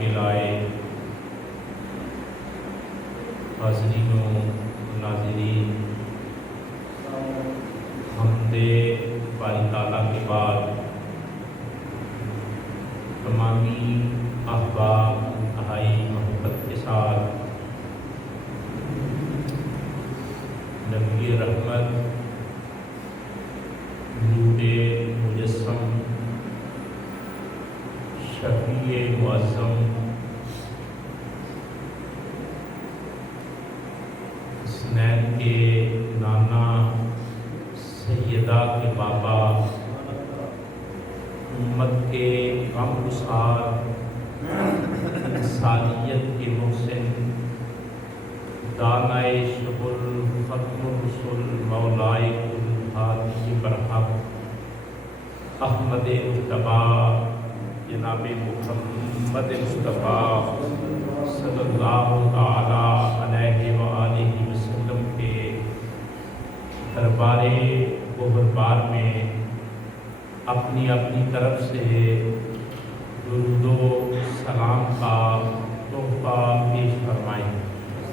کے لائے حاضرین و ناظرین، حمد باری تعالیٰ کے بعد تمامی احباب انتہائی محبت کے ساتھ نبی رحمت نور مجسم شفیع معظم حسنین کے نانا سیدہ کے بابا امت کے غم گسار انسانیت کے محسن دانائے شبل ختم الرسل مولائے کل ہادی برحق احمد مجتبیٰ جناب محمد مصطفیٰ صلی اللہ تعالیٰ علیہ وآلہ وسلم کے دربار گوہربار میں اپنی طرف سے درود و سلام کا تحفہ پیش فرمائیں۔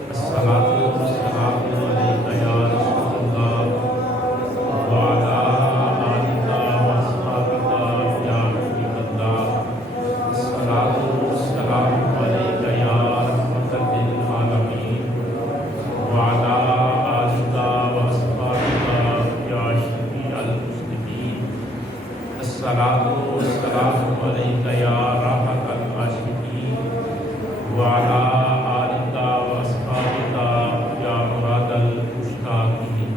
الصلاۃ والسلام علیک یا رسول اللہ وعلی آلک واصحابک یا حبیب اللہ۔ الصلاۃ والسلام علیک یا رحمۃ للعالمین وعلی آلک واصحابک یا شفیع المذنبین۔ الصلاۃ والسلام علیک یا راحۃ العاشقین وعلی آلک واصحابک یا مراد المشتاقین۔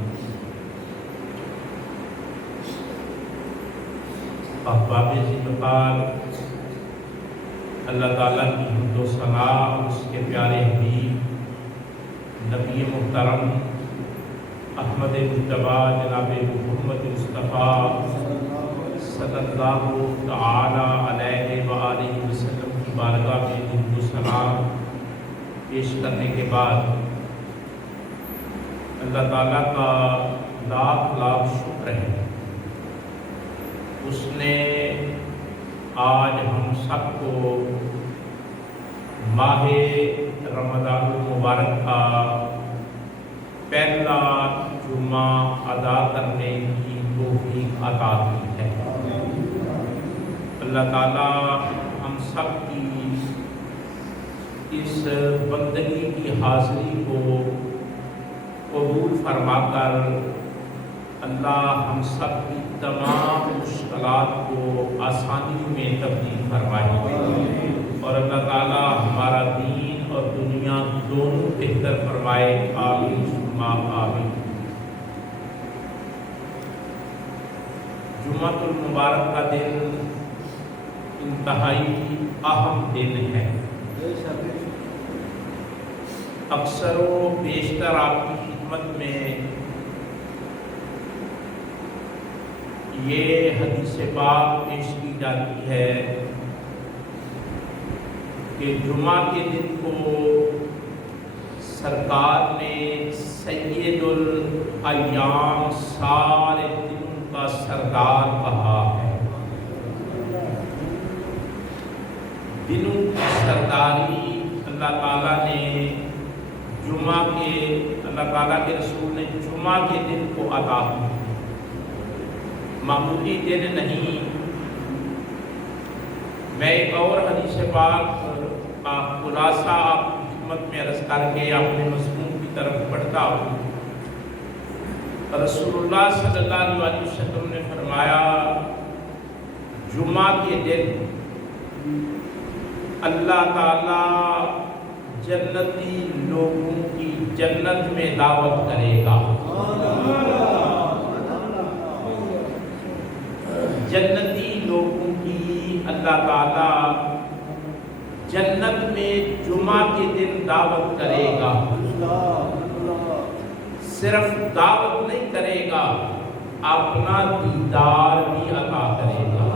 احباب ذوالفقار، اللہ تعالیٰ کی حمد و ثنا اس کے پیارے حبیب نبی محترم احمد مجتبیٰ جناب محمد مصطفیٰ صلی اللہ تعالیٰ علیہ وآلہ وسلم کی بارگاہ میں درود و سلام پیش کرنے کے بعد اللہ تعالیٰ کا لاکھ شکر ہے، اس نے آج ہم سب کو ماہ رمضان المبارک کا پہلا جمعہ ادا کرنے کی توفیق عطا کی ہے۔ اللہ تعالیٰ ہم سب کی اس بندگی کی حاضری کو قبول فرما کر اللہ ہم سب کی تمام مشکلات کو آسانی میں تبدیل فرمائے، اور اللہ تعالیٰ ہمارا دین اور دنیا دونوں بہتر فرمائے، آمین ثم آمین۔ جمعہ المبارک کا دن انتہائی اہم دن ہے۔ اکثر و بیشتر آپ کی خدمت میں یہ حدیث پاک پیش کی جاتی ہے کہ جمعہ کے دن کو سرکار نے سید الایام، سارے دنوں کا سردار کہا ہے۔ دنوں کی سرداری اللہ تعالیٰ نے اللہ تعالیٰ کے رسول نے جمعہ کے دن کو عطا کی، معمولی دن نہیں۔ میں ایک اور حدیث پاک کا خلاصہ آپ کی خدمت میں عرض کر کے اپنے مضمون کی طرف بڑھتا ہوں۔ رسول اللہ صلی اللہ علیہ وسلم نے فرمایا، جمعہ کے دن اللہ تعالیٰ جنتی لوگوں کی جنت میں دعوت کرے گا۔ جنتی لوگوں کی اللہ تعالیٰ جنت میں جمعہ کے دن دعوت کرے گا۔ صرف دعوت نہیں کرے گا، اپنا دیدار بھی عطا کرے گا۔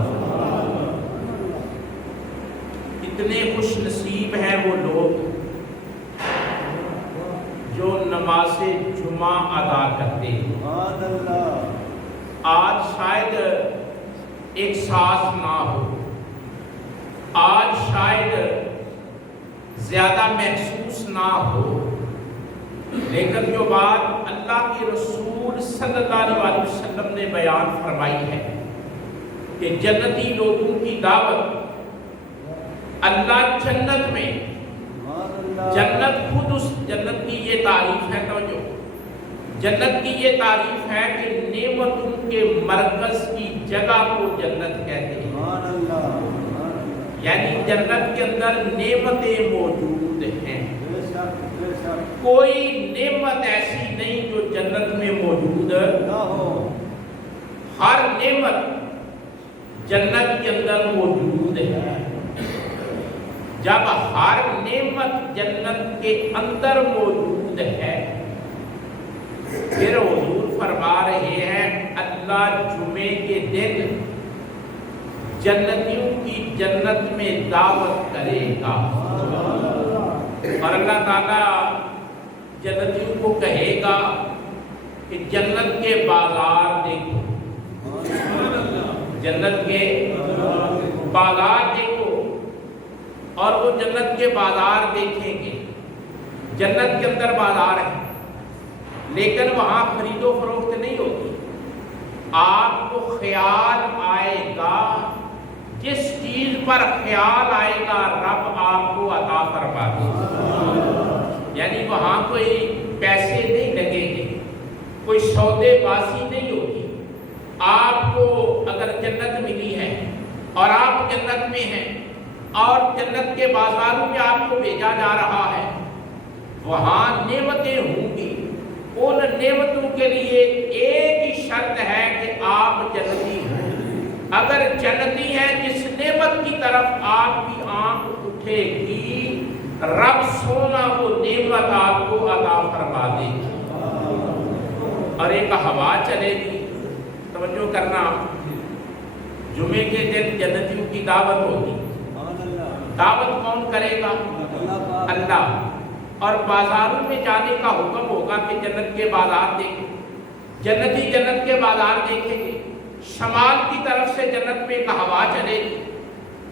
اتنے خوش نصیب ہیں وہ لوگ جو نماز جمعہ ادا کرتے ہیں۔ آج شاید ایک ساز نہ ہو، آج شاید زیادہ محسوس نہ ہو، لیکن جو بات اللہ کے رسول صلی اللہ علیہ وسلم نے بیان فرمائی ہے کہ جنتی لوگوں کی دعوت، اللہ جنت میں، جنت خود اس جنت کی یہ تعریف ہے، توجہ، جنت کی یہ تعریف ہے کہ نعمتوں کے مرکز کی جگہ کو جنت کہتے ہیں، یعنی جنت کے اندر نعمتیں موجود ہیں، کوئی نعمت ایسی نہیں جو جنت میں موجود نہ ہو، ہر نعمت جنت کے اندر موجود ہے۔ جب ہر نعمت جنت کے اندر موجود ہے، پھر حضور فرما رہے ہیں اللہ جمعے کے دن جنتیوں کی جنت میں دعوت کرے گا، اور اللہ تعالیٰ جنتیوں کو کہے گا کہ جنت کے بازار دیکھو، جنت کے بازار دیکھو، اور وہ جنت کے بازار دیکھیں گے۔ جنت کے اندر بازار ہے، لیکن وہاں خرید و فروخت نہیں ہوتی۔ آپ کو خیال آئے گا، جس چیز پر خیال آئے گا رب آپ کو عطا فرما دے گا، یعنی وہاں کوئی پیسے نہیں لگیں گے، کوئی سودے بازی نہیں ہوگی۔ آپ کو اگر جنت ملی ہے اور آپ جنت میں ہیں اور جنت کے بازاروں میں آپ کو بھیجا جا رہا ہے، وہاں نعمتیں ہوں گی، ان نعمتوں کے لیے ایک ہی شرط ہے کہ آپ جنتی ہیں۔ اگر جنتی ہیں، جس نعمت کی طرف آپ کی آنکھ اٹھے گی رب سونا وہ نعمت آپ کو عطا فرما دے گی، اور ایک ہوا چلے گی۔ توجہ کرنا، جمعے کے دن جنتیوں کی دعوت ہوگی، دعوت کون کرے گا؟ اللہ، اور بازاروں میں جانے کا حکم ہوگا کہ جنت کے بازار دیکھیں، جنتی جنت کے بازار دیکھیں گے۔ شمال کی طرف سے جنت میں ایک ہوا چلے گی،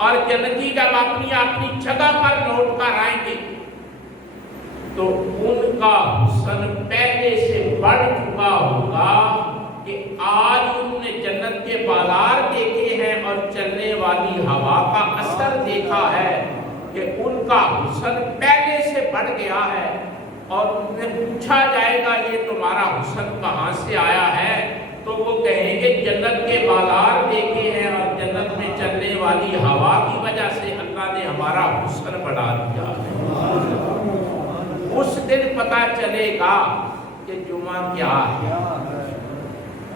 اور جنتی جب اپنی اپنی جگہ پر لوٹ کر آئیں گے تو ان کا حسن پہلے سے بڑھ چکا ہوگا کہ آج انہوں نے جنت کے بازار دیکھے ہیں اور چلنے والی ہوا کا اثر دیکھا ہے کہ ان کا حسن پہلے سے بڑھ گیا ہے، اور ان سے پوچھا جائے گا یہ تمہارا حسن کہاں سے آیا ہے، تو وہ کہیں گے جنت کے بازار دیکھے ہیں اور جنت میں چلنے والی ہوا کی وجہ سے اللہ نے ہمارا حسن بڑھا دیا ہے۔ اس دن پتہ چلے گا کہ جمعہ کیا ہے۔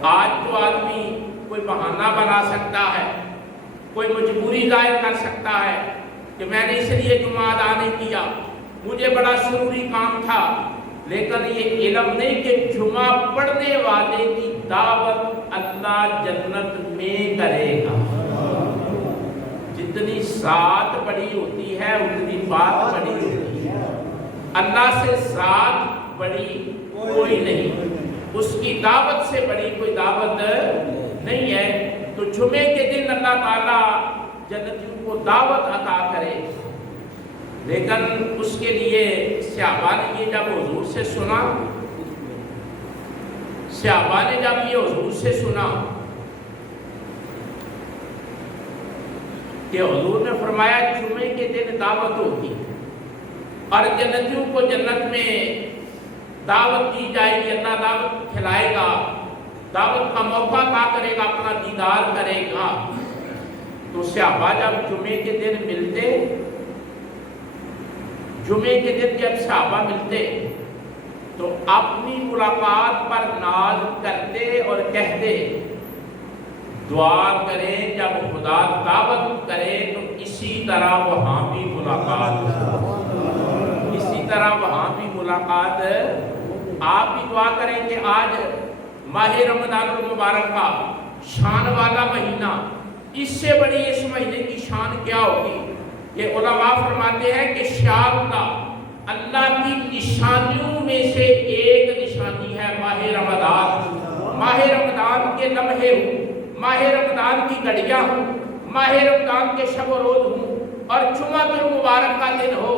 آج تو آدمی کوئی بہانہ بنا سکتا ہے، کوئی مجبوری ظاہر کر سکتا ہے کہ میں نے اس لیے جمعہ ادا نہیں کیا، مجھے بڑا ضروری کام تھا، لیکن یہ علم نہیں کہ جمعہ پڑھنے والے کی دعوت اللہ جنت میں کرے گا۔ جتنی ذات بڑی ہوتی ہے اتنی بات بڑی ہوتی ہے، اللہ سے ذات بڑی کوئی نہیں، اس کی دعوت سے بڑی کوئی دعوت نہیں ہے۔ تو جمعے کے دن اللہ تعالیٰ جنتیوں کو دعوت عطا کرے، لیکن اس کے لیے صحابہ نے یہ جب حضور سے سنا، صحابہ نے جب یہ حضور سے سنا کہ حضور نے فرمایا جمعے کے دن دعوت ہوگی اور جنتیوں کو جنت میں دعوت دی جائے گی، اللہ دعوت کھلائے گا، دعوت کا موقع عطا کرے گا، اپنا دیدار کرے گا، تو صحابہ جب جمعے کے دن ملتے، جمعے کے دن جب صحابہ ملتے تو اپنی ملاقات پر ناز کرتے اور کہتے دعا کریں جب خدا دعوت کرے تو اسی طرح وہاں بھی ملاقات ہو، اسی طرح وہاں بھی ملاقات۔ آپ بھی دعا کریں کہ آج ماہ رمضان المبارک کا شان والا مہینہ، اس سے بڑی اس مہینے کی شان کیا ہوگی؟ یہ علماء فرماتے ہیں کہ شاء اللہ کی نشانیوں میں سے ایک نشانی ہے ماہ رمضان۔ ماہ رمضان کے لمحے ہوں، ماہ رمضان کی گھڑیاں ہوں، ماہ رمضان کے شب و روز ہوں، اور جمعہ المبارک کا دن ہو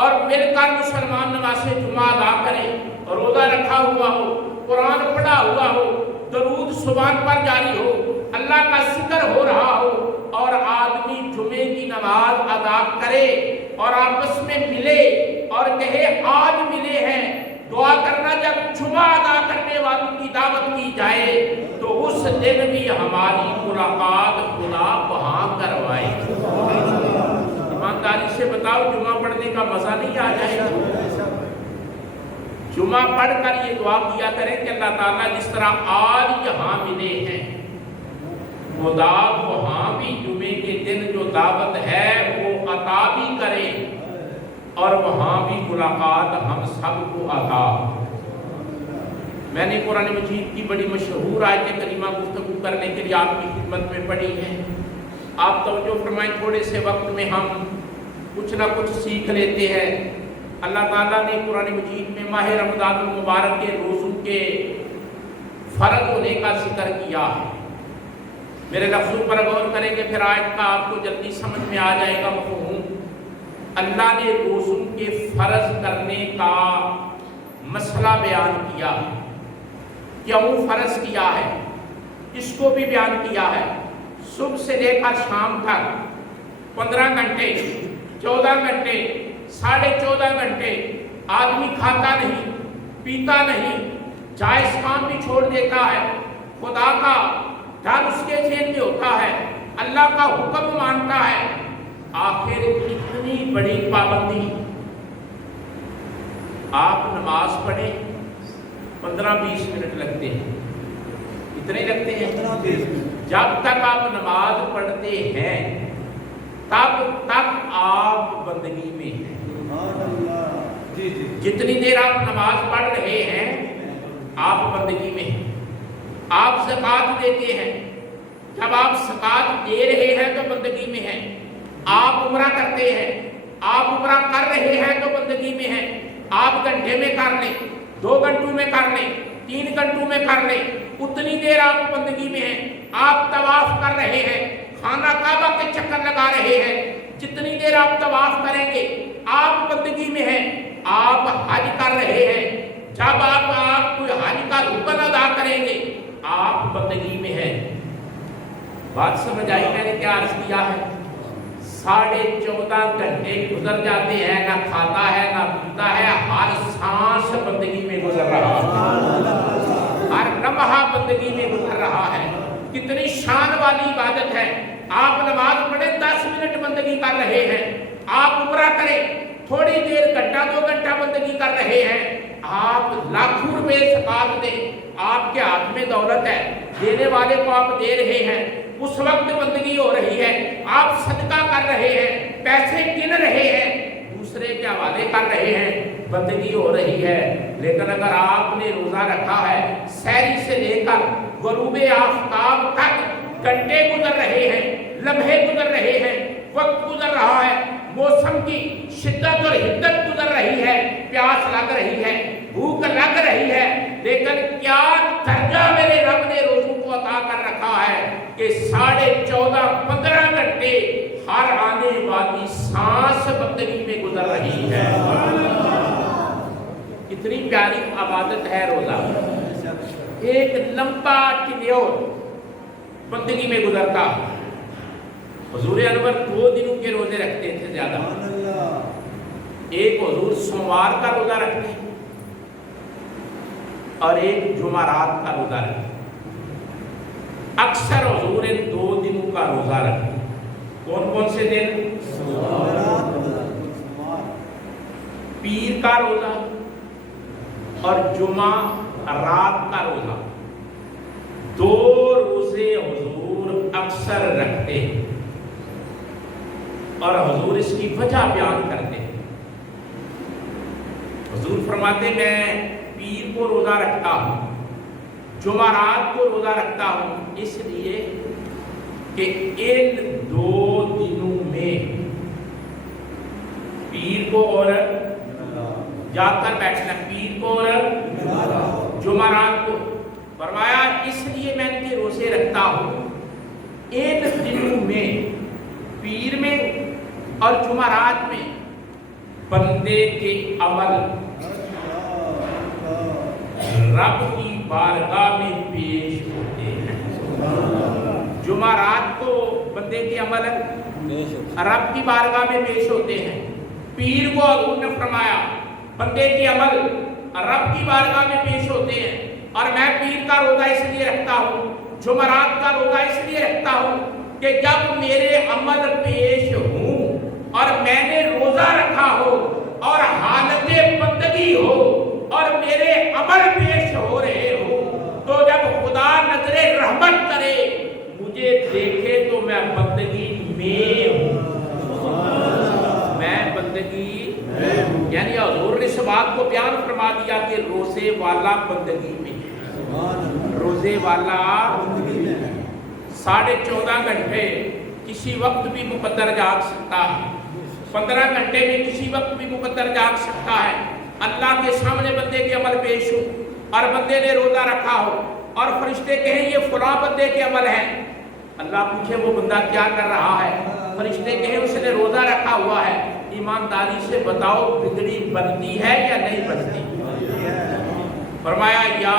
اور مل کر مسلمان نماز جمعہ ادا کرے، روزہ رکھا ہوا ہو، قرآن پڑھا ہوا ہو، درود سبحان پر جاری ہو، اللہ کا ذکر ہو رہا ہو، اور آدمی جمعے کی نماز ادا کرے اور آپس میں ملے اور کہے آج ملے ہیں، دعا کرنا جب جمعہ ادا کرنے والوں کی دعوت کی جائے تو اس دن بھی ہماری ملاقات خدا وہاں کروائے۔ ایمانداری سے بتاؤ، جمعہ پڑھنے کا مزہ نہیں آ جائے گا؟ جمعہ پڑھ کر یہ دعا کیا کریں کہ اللہ تعالیٰ جس طرح آج یہاں ملے ہیں، خدا وہاں بھی جمعے کے دن جو دعوت ہے وہ عطا بھی کرے اور وہاں بھی ملاقات ہم سب کو عطا۔ میں نے قرآن مجید کی بڑی مشہور آیت کریمہ گفتگو کرنے کے لیے آپ کی خدمت میں پڑھی ہے، آپ توجہ فرمائیں، تھوڑے سے وقت میں ہم کچھ نہ کچھ سیکھ لیتے ہیں۔ اللہ تعالیٰ نے قرآن مجید میں ماہ رمضان المبارک کے روزوں کے فرض ہونے کا ذکر کیا ہے۔ میرے لفظوں پر غور کریں گے پھر آیت کا آپ کو جلدی سمجھ میں آ جائے گا مفہوم۔ اللہ نے روزوں کے فرض کرنے کا مسئلہ بیان کیا ہے، کیوں فرض کیا ہے اس کو بھی بیان کیا ہے۔ صبح سے لے کر شام تک 15 گھنٹے، 14 گھنٹے، 14.5 گھنٹے آدمی کھاتا نہیں، پیتا نہیں، جائز کام بھی چھوڑ دیتا ہے، خدا کا ڈر اس کے ذہن میں ہوتا ہے، اللہ کا حکم مانتا ہے، آخر اتنی بڑی پابندی۔ آپ نماز پڑھیں 15-20 منٹ لگتے ہیں، اتنے لگتے ہیں، جب تک آپ نماز پڑھتے ہیں تب تک آپ بندگی میں ہیں۔ جتنی دیر آپ نماز پڑھ رہے ہیں آپ بندگی میں ہیں۔ آپ زکوٰۃ دیتے ہیں، جب آپ زکوٰۃ دے رہے ہیں تو بندگی میں ہیں۔ آپ عمرہ کرتے ہیں، آپ عمرہ کر رہے ہیں تو بندگی میں ہیں۔ آپ گھنٹے میں کر لیں، 2 گھنٹوں میں کر لیں، 3 گھنٹوں میں کر لیں، اتنی دیر آپ بندگی میں ہیں۔ آپ طواف کر رہے ہیں، خانہ کعبہ کے چکر لگا رہے ہیں، جتنی دیر آپ طواف کریں گے آپ بندگی میں ہیں۔ آپ حج کر رہے ہیں، جب آپ کوئی حج کا رکن ادا کریں گے آپ بندگی میں ہیں۔ بات سمجھ آئی میں نے کیا عرض کیا ہے؟ 14.5 گھنٹے گزر جاتے ہیں، نہ کھاتا ہے نہ پیتا ہے، ہر سانس بندگی میں گزر رہا ہے، ہر لمحہ بندگی میں گزر رہا ہے۔ کتنی شان والی عبادت ہے۔ آپ نماز پڑھیں 10 منٹ بندگی کر رہے ہیں، آپ عمرہ کریں تھوڑی دیر، گھنٹہ 2 گھنٹہ بندگی کر رہے ہیں، آپ لاکھوں روپے زکوٰۃ دیں، آپ کے ہاتھ میں دولت ہے، دینے والے کو آپ دے رہے ہیں، اس وقت بندگی ہو رہی ہے۔ آپ صدقہ کر رہے ہیں، پیسے گن رہے ہیں، دوسرے کے حوالے کر رہے ہیں، بندگی ہو رہی ہے۔ لیکن اگر آپ نے روزہ رکھا ہے، سحری سے لے کر غروب آفتاب تک گھنٹے گزر رہے ہیں، لمحے گزر رہے ہیں، وقت گزر رہا ہے، موسم کی شدت اور حدت گزر رہی ہے، پیاس لگ رہی ہے، بھوک لگ رہی ہے، لیکن کیا درجہ میرے رب نے روزوں کو عطا کر رکھا ہے کہ 14.5-15 گھنٹے ہر آنے والی سانس بندگی میں گزر رہی ہے۔ کتنی پیاری عبادت ہے روزہ، ایک لمبا ٹینیور بندگی میں گزرتا۔ حضور انور 2 دنوں کے روزے رکھتے تھے زیادہ، ایک حضور سوموار کا روزہ رکھتے اور ایک جمعرات کا روزہ رکھتے۔ اکثر حضور ان 2 دنوں کا روزہ رکھتے۔ کون کون سے دن؟ پیر کا روزہ اور جمعہ رات کا روزہ، 2 روزے حضور اکثر رکھتے ہیں، اور حضور اس کی وجہ بیان کرتے ہیں۔ حضور فرماتے میں پیر کو روزہ رکھتا ہوں، جمعرات کو روزہ رکھتا ہوں، اس لیے کہ ان 2 دنوں میں پیر کو اور جا کر بیٹھنا، پیر کو اور جمعرات کو، فرمایا اس لیے میں ان کے روزے رکھتا ہوں، ان دنوں میں پیر میں اور جمعرات میں بندے کے عمل رب کی بارگاہ میں پیش ہوتے ہیں۔ جمعرات کو بندے کے عمل رب کی بارگاہ میں پیش ہوتے ہیں۔ پیر کو حضور نے فرمایا بندے کے عمل رب کی بارگاہ میں پیش ہوتے ہیں، اور میں پیر کا روزہ اس لیے رکھتا ہوں، جمعرات کا روزہ اس لیے رکھتا ہوں کہ جب میرے عمل پیش ہوں اور میں نے روزہ رکھا ہو اور حالت بندگی ہو اور میرے عمل پیش ہو رہے ہو، تو جب خدا نظر رحمت کرے مجھے دیکھے تو میں بندگی میں ہوں، میں بندگی یعنی حضور نے اس بات کو بیان فرما دیا کہ روزے والا بندگی میں ہے، روزے والا 14.5 گھنٹے کسی وقت بھی مقدر جاگ سکتا ہے، 15 گھنٹے میں کسی وقت بھی مقدر جاگ سکتا ہے۔ اللہ کے سامنے بندے کے عمل پیش ہو اور بندے نے روزہ رکھا ہو اور فرشتے کہیں یہ فلاں بندے کے عمل ہیں، اللہ پوچھے وہ بندہ کیا کر رہا ہے، فرشتے کہیں اس نے روزہ رکھا ہوا ہے، ایمانداری سے بتاؤ بگڑی بنتی ہے یا نہیں بنتی؟ فرمایا یا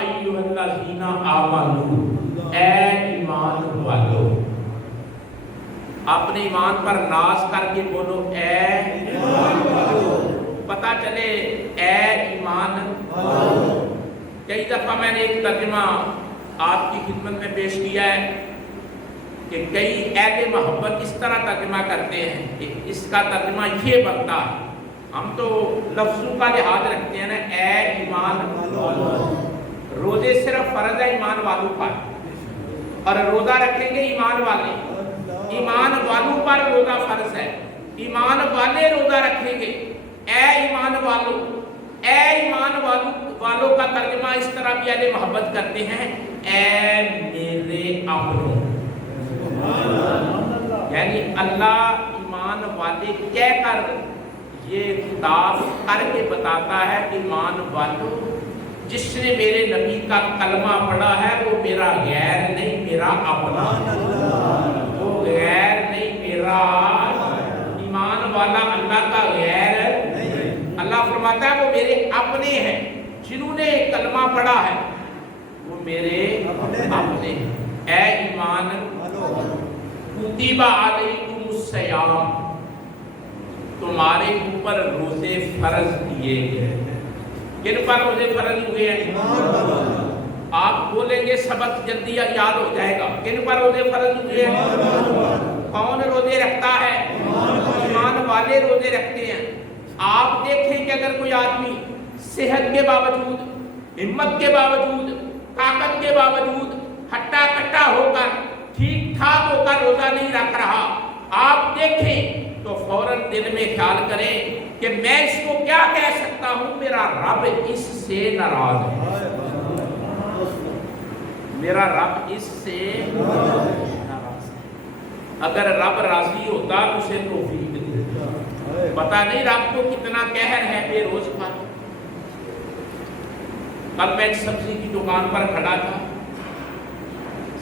ایھا الذین آمنوا، اے ایمان والو، اپنے ایمان پر ناز کر کے بولو اے ایمان والو، پتہ چلے اے ایمان والو۔ کئی دفعہ میں نے ایک ترجمہ آپ کی خدمت میں پیش کیا ہے کہ کئی اہل محبت اس طرح ترجمہ کرتے ہیں کہ اس کا ترجمہ یہ بنتا ہے، ہم تو لفظوں کا لحاظ رکھتے ہیں نا، اے ایمان والو، روزے صرف فرض ہے ایمان والوں پر، اور روزہ رکھیں گے ایمان والے، ایمان والوں پر روزہ فرض ہے، ایمان والے روزہ رکھیں گے، اے ایمان والو، اے ایمان والوں کا ترجمہ اس طرح بھی اہل محبت کرتے ہیں، اے میرے اپنوں، یعنی اللہ ایمان والے کہہ کر یہ خطاب کر کے بتاتا ہے کہ ایمان والو، جس نے میرے نبی کا کلمہ پڑھا ہے وہ میرا غیر نہیں، میرا اپنا، وہ غیر نہیں، میرا ایمان والا اللہ کا غیر نہیں۔ اللہ فرماتا ہے وہ میرے اپنے ہیں، جنہوں نے کلمہ پڑھا ہے وہ میرے اپنے ہیں۔ اے ایمان کتب علیکم الصیام، تمہارے اوپر روزے فرض کیے گئے۔ کن پر روزے فرض ہوئے ہیں؟ آپ بولیں گے سبق جلدی یاد ہو جائے گا۔ کن پر روزے فرض ہوئے ہیں؟ کون روزے رکھتا ہے؟ ایمان والے روزے رکھتے ہیں۔ آپ دیکھیں کہ اگر کوئی آدمی صحت کے باوجود، ہمت کے باوجود، طاقت کے باوجود ہٹا کٹا ہو کر، ٹھیک ٹھاک ہو کر روزہ نہیں رکھ رہا، آپ دیکھیں تو فوراً دل میں خیال کریں کہ میں اس کو کیا کہہ سکتا ہوں، میرا رب اس سے ناراض ہے، میرا رب اس سے ناراض ہے۔ اگر رب راضی ہوتا تو اسے توفیق دیتا، پتہ نہیں رب کو کتنا قہر ہے بے روز پر۔ کل میں ایک سبزی کی دکان پر کھڑا تھا،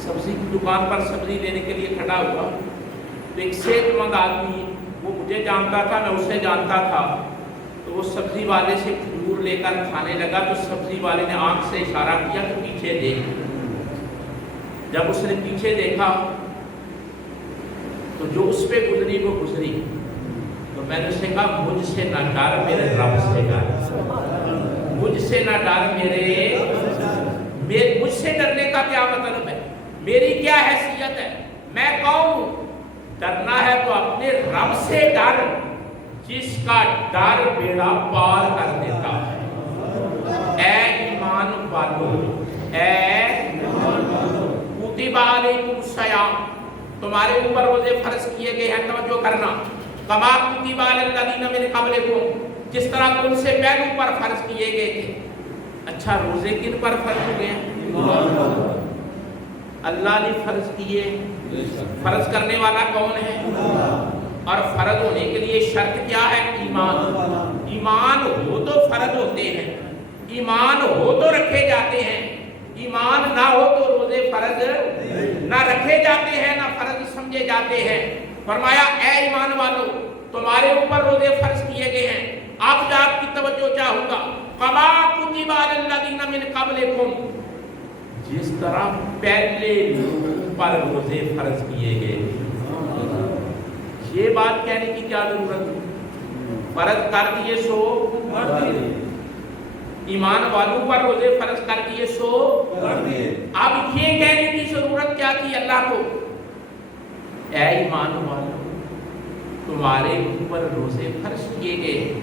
سبزی کی دکان پر سبزی لینے کے لیے کھڑا ہوا تو ایک صحت مند آدمی، وہ مجھے جانتا تھا میں اسے جانتا تھا، تو وہ سبزی والے سے کھجور لے کر کھانے لگا تو سبزی والے نے آنکھ سے اشارہ کیا کہ پیچھے دیکھ۔ جب اس نے پیچھے دیکھا تو جو اس پہ گزری وہ گزری، تو میں نے اسے کہا مجھ سے نہ ڈر، میرے رب سے ڈر، مجھ سے نہ ڈر، مجھ سے ڈرنے کا کیا مطلب ہے، میری کیا حیثیت ہے، میں کون ہوں؟ ڈرنا ہے تو اپنے رب سے ڈر، جس کا ڈر بیڑا پار کر دیتا ہے۔ اے ایمان والو، اے ایمان والو، کتب علیکم الصیام، تمہارے اوپر روزے فرض کیے گئے ہیں، توجہ کرنا، کما کتب علی الذین من قبلکم، جس طرح تم سے پہلے پر فرض کیے گئے تھے۔ اچھا روزے کن پر فرض ہوئے ہیں؟ اللہ نے فرض کیے، فرض کرنے والا کون ہے؟ اور فرض ہونے کے لیے شرط کیا ہے؟ ایمان۔ ایمان ہو تو فرض ہوتے ہیں، ایمان ہو تو رکھے جاتے ہیں، ایمان نہ ہو تو روزے فرض نہ رکھے جاتے ہیں نہ فرض سمجھے جاتے ہیں۔ فرمایا اے ایمان والو، تمہارے اوپر روزے فرض کیے گئے ہیں. اب آپ کی توجہ چاہوں گا. کما کتب علی الذین من قبلکم، جس طرح پہلے لوگوں پر روزے فرض کیے گئے. یہ بات کہنے کی کیا ضرورت ہے؟ فرض کر دیے سو کر دیے. ایمان والوں پر روزے فرض کر دیے سو کر دیے. اب یہ کہنے کی ضرورت کیا تھی اللہ کو؟ اے ایمان والوں، تمہارے اوپر روزے فرض کیے گئے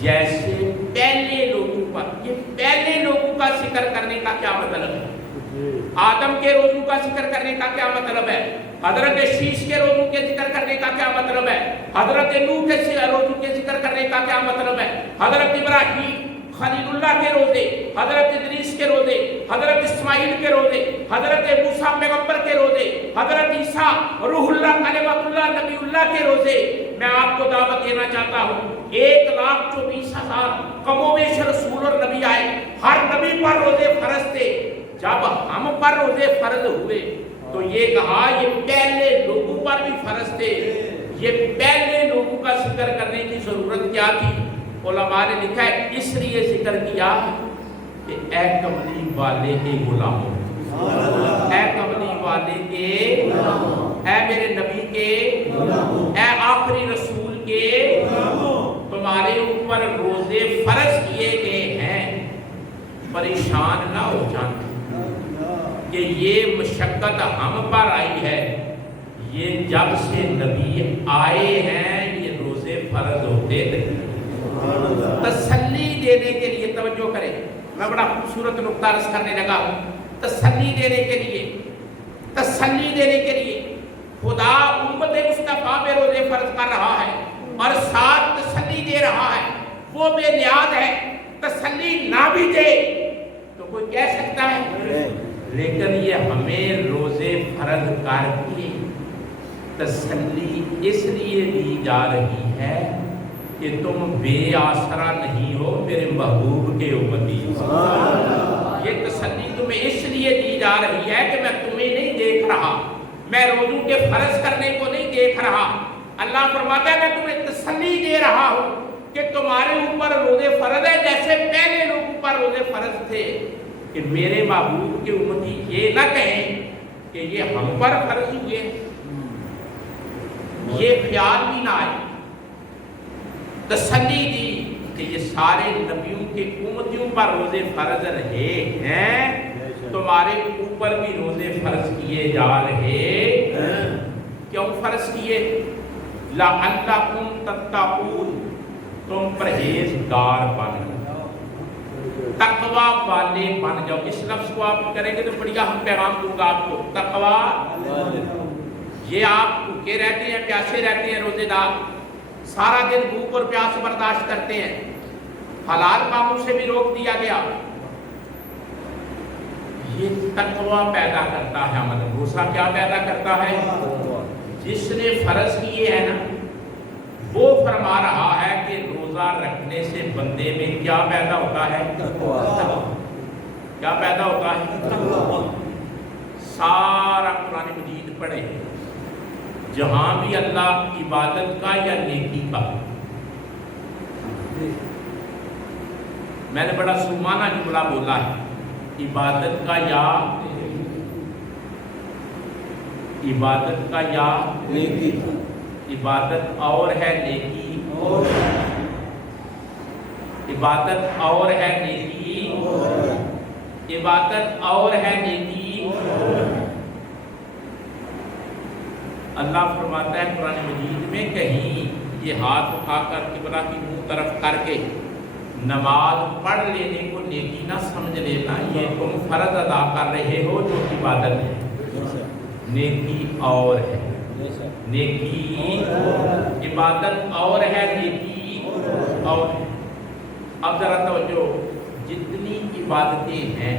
جیسے پہلے لوگوں پر. یہ پہلے لوگوں کا ذکر کرنے کا کیا مطلب ہے؟ آدم کے روزوں کا ذکر کرنے کا کیا مطلب ہے؟ حضرت شیش کے روزوں کے ذکر کرنے کا کیا مطلب ہے؟ حضرت نوح کے روزوں کے ذکر کرنے کا کیا مطلب ہے؟ حضرت ابراہیم خلیل اللہ کے روزے، حضرت ادریس کے روزے، حضرت اسماعیل کے روزے، حضرت موسیٰ پیغمبر کے روزے، حضرت عیسیٰ روح اللہ کلمۃ اللہ نبی اللہ کے روزے. میں آپ کو دعوت دینا چاہتا ہوں، 1,24,000 کم و بیش رسول اور نبی آئے، ہر نبی پر روزے فرض تھے. جب ہم پر روزے فرض ہوئے تو یہ کہا یہ پہلے لوگوں پر بھی فرض تھے. یہ پہلے لوگوں کا ذکر کرنے کی ضرورت کیا تھی؟ علماء نے لکھا ہے اس لیے ذکر کیا کہ اے کملی والے کے غلاموں، اے کملی والے کے غلاموں، اے میرے نبی کے غلاموں، اے آخری رسول کے غلاموں، تمہارے اوپر روزے فرض کیے گئے ہیں. پریشان نہ ہو جانا کہ یہ مشقت ہم پر آئی ہے. یہ جب سے نبی آئے ہیں یہ روزے فرض ہوتے تھے. تسلی دینے کے لیے توجہ کریں، میں بڑا خوبصورت نقطہ عرض کرنے لگا ہوں. تسلی دینے کے لیے، تسلی دینے کے لیے خدا امت مصطفیٰ پہ روزے فرض کر رہا ہے اور ساتھ تسلی دے رہا ہے. وہ بے نیاز ہے، تسلی نہ بھی دے تو کوئی کہہ سکتا ہے. لیکن یہ ہمیں روزے فرض کر کے تسلی اس لیے دی جا رہی ہے کہ تم بے آسرا نہیں ہو میرے محبوب کے امتی. یہ تسلی تمہیں اس لیے دی جا رہی ہے کہ میں تمہیں نہیں دیکھ رہا، میں روزوں کے فرض کرنے کو نہیں دیکھ رہا. اللہ فرماتا ہے میں تمہیں تسلی دے رہا ہوں کہ تمہارے اوپر روزے فرض ہے جیسے پہلے لوگوں پر روزے فرض تھے. کہ میرے محبوب کے امتی یہ نہ کہیں کہ یہ ہم پر فرض ہوئے، یہ خیال بھی نہ آئے. تسلی دی کہ یہ سارے نبیوں کے امتیوں پر روزے فرض رہے ہیں، تمہارے اوپر بھی روزے فرض کیے جا رہے ہیں. کیوں فرض کیے؟ لعلکم تتقون، تم پرہیزگار بن جاؤ، تقوی والے بن جاؤ. اس لفظ کو آپ کریں گے تو بڑی اہم پیغام دوں گا آپ کو. تقوی، یہ آپ بھوکے رہتے ہیں، پیاسے رہتے ہیں، روزے دار سارا دن بھوک اور پیاس برداشت کرتے ہیں، حلال کاموں سے بھی روک دیا گیا. یہ تقوی پیدا کرتا ہے. عمل روزہ کیا پیدا کرتا ہے؟ جس نے فرض کیے ہیں نا وہ فرما رہا ہے کہ روزہ رکھنے سے بندے میں کیا پیدا ہوتا ہے؟ کیا پیدا ہوتا ہے؟ سارا قرآن مجید پڑھے، جہاں بھی اللہ عبادت کا یا نیکی کا، میں نے بڑا سمانہ جملہ بولا ہے، عبادت کا یا عبادت کا یا نیکی، عبادت اور ہے نیکی اور، عبادت اور ہے نیکی، عبادت اور ہے نیکی. اللہ فرماتا ہے قرآن مجید میں کہیں یہ ہاتھ اٹھا کر قبلہ کی منہ طرف کر کے نماز پڑھ لینے کو نیکی نہ سمجھ لینا، یہ تم فرض ادا کر رہے ہو جو عبادت ہے. نیکی اور ہے، نیکی عبادت اور ہے، نیکی اور ہے. اب ذرا توجہ، جتنی عبادتیں ہیں،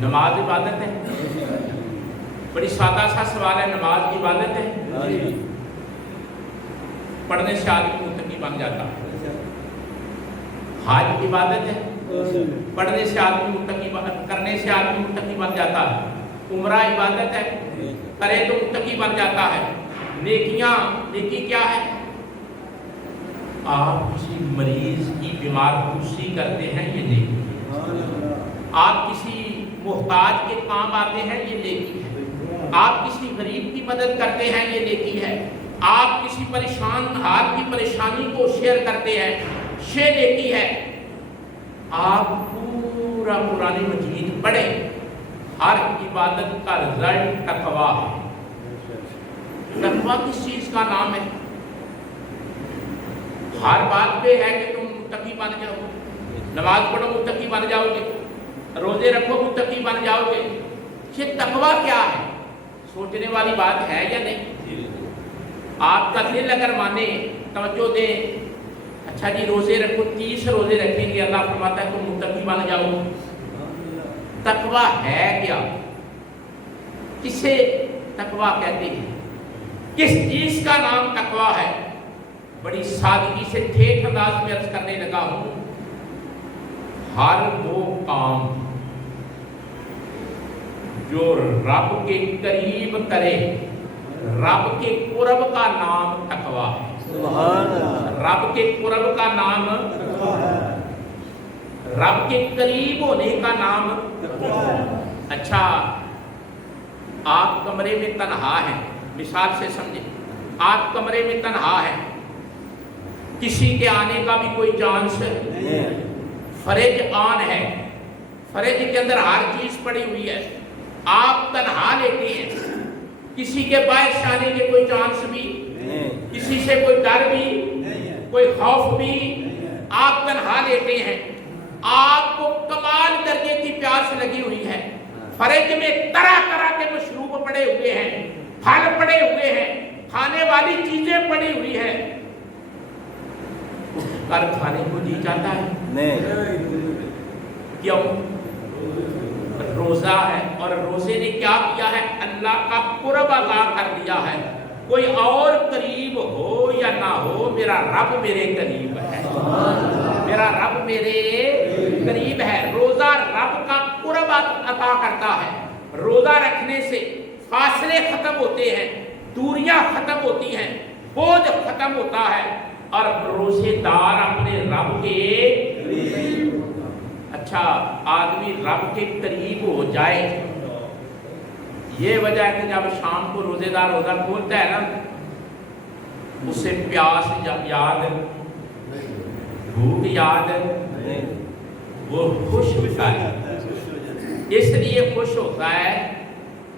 نماز عبادت ہے، بڑی سادہ سا سوال ہے، نماز کی عبادت ہے؟ پڑھنے سے آدمی متقی بن جاتا. حج عبادت ہے، پڑھنے سے آدمی متقی، کرنے سے آدمی متقی بن جاتا ہے. عمرہ عبادت ہے، کرے تو متقی بن جاتا ہے. نیکیاں، نیکی کیا ہے؟ آپ کسی مریض کی بیمار پرسی کرتے ہیں یہ نیکی ہے. آپ کسی محتاج کے کام آتے ہیں یہ نیکی ہے. آپ کسی غریب کی مدد کرتے ہیں یہ نیکی ہے. آپ کسی پریشان حال کی پریشانی کو شیئر کرتے ہیں یہ نیکی ہے. آپ پورا قرآن مجید پڑھیں، ہر عبادت کا رزلٹ تقویٰ ہے. تقویٰ کس چیز کا نام ہے؟ ہر بات پہ ہے کہ تم متقی بن جاؤ، نماز پڑھو متقی بن جاؤ گے، روزے رکھو متقی بن جاؤ گے. یہ تقویٰ کیا ہے؟ سوچنے والی بات ہے یا نہیں؟ آپ کا دل اگر مانے، توجہ دیں، اچھا جی روزے رکھو، 30 روزے رکھیں گے، اللہ فرماتا ہے تم متقی بن جاؤ. تقویٰ ہے کیا؟ کسے تقویٰ کہتے ہیں؟ کس چیز کا نام تقویٰ ہے؟ بڑی سادگی سے ٹھیک انداز میں عرض کرنے لگا ہوں. ہر وہ کام جو رب کے قریب کرے، رب کے قرب کا نام تقویٰ ہے. رب کے قرب کا نام، رب کے قریب ہونے کا نام. اچھا آپ کمرے میں تنہا ہیں، مثال سے سمجھیں، آپ کمرے میں تنہا ہیں، کسی کے آنے کا بھی کوئی چانس نہیں، فریج آن ہے، فریج کے اندر ہر چیز پڑی ہوئی ہے، آپ تنہا لیتے ہیں، کسی کے باعث آنے کے کوئی چانس بھی، کسی سے کوئی ڈر بھی، کوئی خوف بھی، آپ تنہا لیتے ہیں. آپ کو کمال درجے کی پیاس لگی ہوئی ہے، فریج میں طرح طرح کے مشروب پڑے ہوئے ہیں، پھل پڑے ہوئے ہیں، کھانے والی چیزیں پڑی ہوئی ہیں، کر کھانے کو جی چاہتا ہے؟ نہیں. کیوں؟ روزہ ہے، اور روزے نے کیا کیا ہے؟ اللہ کا قرب عطا کر دیا ہے. کوئی اور قریب ہو یا نہ ہو، میرا رب میرے قریب ہے، میرا رب میرے قریب ہے. روزہ رب کا قرب عطا کرتا ہے. روزہ رکھنے سے فاصلے ختم ہوتے ہیں، دوریاں ختم ہوتی ہیں، بوجھ ختم ہوتا ہے، اور روزے دار اپنے رب کے قریب. اچھا آدمی رب کے قریب ہو جائے، یہ وجہ ہے کہ جب شام کو روزے دار روزہ کھولتا ہے نا، اسے پیاس یاد، بھوک یاد، وہ خوش ہوتا ہے. اس لیے خوش ہوتا ہے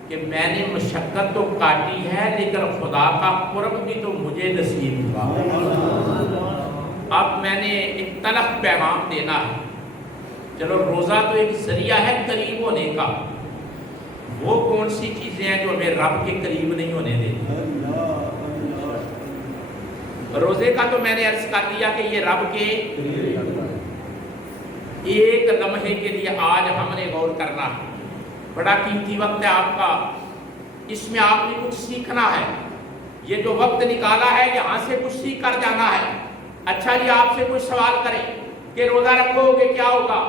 کہ میں نے مشقت تو کاٹی ہے لیکن خدا کا قرب بھی تو مجھے نصیب ہوا. اب میں نے ایک تلخ پیغام دینا ہے. چلو روزہ تو ایک ذریعہ ہے قریب ہونے کا. وہ کون سی چیزیں ہیں جو ہمیں رب کے قریب نہیں ہونے دیتی؟ روزے کا تو میں نے عرض کر دیا کہ یہ رب کے ایک لمحے کے لیے آج ہم نے غور کرنا ہے. بڑا قیمتی وقت ہے آپ کا، اس میں آپ نے کچھ سیکھنا ہے. یہ جو وقت نکالا ہے یہاں سے کچھ سیکھ کر جانا ہے. اچھا جی آپ سے کوئی سوال کرے کہ روزہ رکھو گے کیا ہوگا؟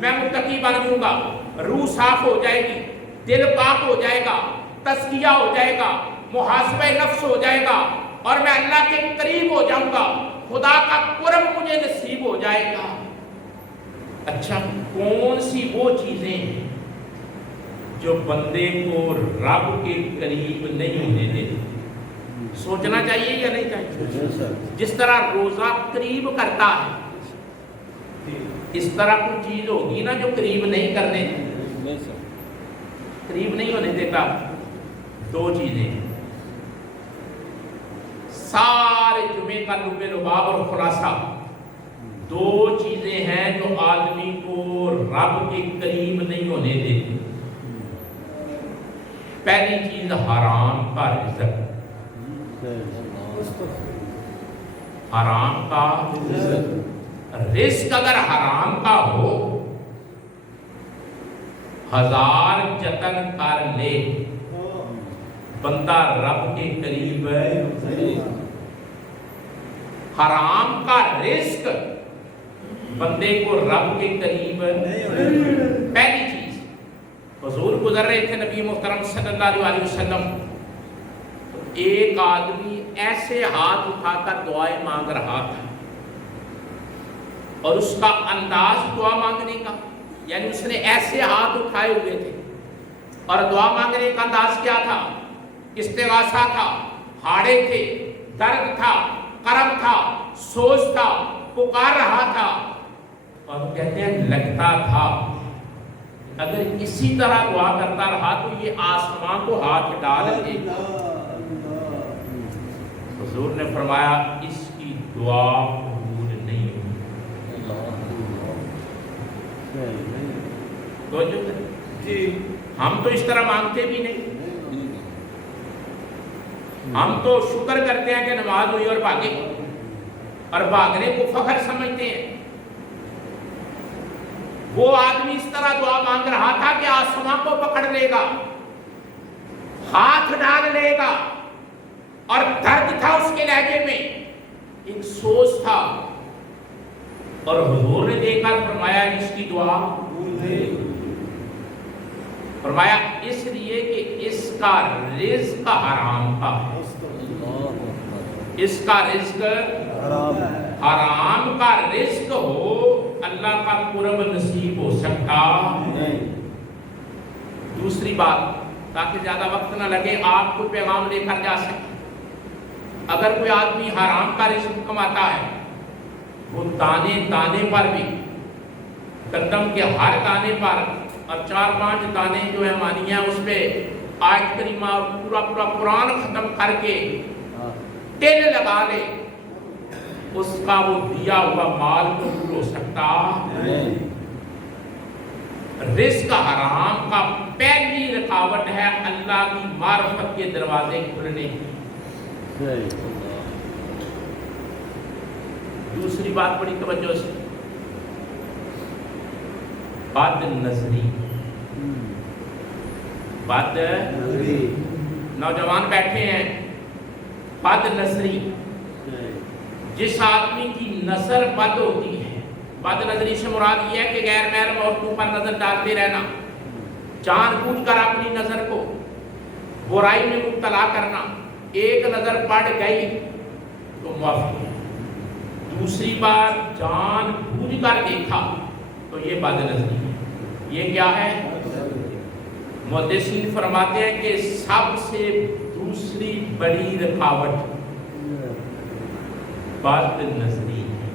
میں متقی بن جاؤں گا، روح صاف ہو جائے گی، دل پاک ہو جائے گا، تزکیہ ہو جائے گا، محاسبہ نفس ہو جائے گا، اور میں اللہ کے قریب ہو جاؤں گا، خدا کا قرب مجھے نصیب ہو جائے گا. اچھا کون سی وہ چیزیں ہیں جو بندے کو رب کے قریب نہیں ہونے دیتی؟ سوچنا چاہیے یا نہیں چاہیے؟ جس طرح روزہ قریب کرتا ہے، اس طرح کوئی چیز ہوگی نا جو قریب نہیں کرنے، قریب نہیں ہونے دیتا. دو چیزیں سارے جمعے کا لب لباب اور خلاصہ، دو چیزیں ہیں جو آدمی کو رب کے قریب نہیں ہونے دیتی. پہلی چیز حرام کا رزق، حرام کا رزق اگر حرام کا ہو، ہزار جتن کر لے بندہ رب کے قریب ہے. حرام کا رزق بندے کو رب کے قریب نہیں. پہلی چیز، حضور گزر رہے تھے نبی محترم صلی اللہ علیہ وسلم، ایک آدمی ایسے ہاتھ اٹھا کر دعائیں مانگ رہا تھا، اور اس کا انداز دعا مانگنے کا، یعنی اس نے ایسے ہاتھ اٹھائے ہوئے تھے، اور دعا مانگنے کا انداز کیا تھا؟ استغاثہ تھا، ہاڑے تھے، درد تھا، کرم تھا، سوچ تھا، پکار رہا تھا، اور کہتے ہیں لگتا تھا اگر اسی طرح دعا کرتا رہا تو یہ آسمان کو ہاتھ ڈال دے گا۔ حضور نے فرمایا اس کی دعا قبول نہیں ہوئی۔ ہم تو اس طرح مانگتے بھی نہیں، ہم تو شکر کرتے ہیں کہ نماز ہوئی اور بھاگے، اور بھاگنے کو فخر سمجھتے ہیں۔ وہ آدمی اس طرح دعا مانگ رہا تھا کہ آسمان کو پکڑ لے گا، ہاتھ ڈال لے گا، اور درد تھا اس کے لہجے میں، ایک سوچ تھا، اور حضور نے دیکھ کر فرمایا اس کی دعا فرمایا اس لیے کہ اس کا رزق حرام تھا، اس کا رزق حرام کا رزق ہو اللہ کا قرب نصیب ہو سکتا نہیں۔ دوسری بات، تاکہ زیادہ وقت نہ لگے، آپ کو پیغام لے کر جا سکے، اگر کوئی آدمی حرام کا رزق کماتا ہے، وہ دانے دانے پر بھی، قدم کے ہر دانے پر، اور 4-5 دانے جو ہے مانی ہیں اس پہ آیت کریمہ اور پورا قرآن ختم کر کے ٹیل لگا لے، اس کا وہ دیا ہوا مال قبول ہو سکتا نہیں۔ رزق حرام کا پہلی رکاوٹ ہے اللہ کی معرفت کے دروازے کھلنے کی۔ دوسری بات بڑی توجہ سے، بد نظری۔ بد نوجوان بیٹھے ہیں، بد نظری، جس آدمی کی نظر بد ہوتی ہے، بد نظری سے مراد یہ ہے کہ غیر محرم عورتوں پر نظر ڈالتے رہنا، جان بوجھ کر اپنی نظر کو برائی میں مبتلا کرنا، ایک نظر پڑ گئی تو معافی ہے، دوسری بار جان بوجھ کر دیکھا تو یہ بد نظری ہے۔ یہ کیا ہے؟ محدثین فرماتے ہیں کہ سب سے دوسری بڑی رکاوٹ بد نظری ہے۔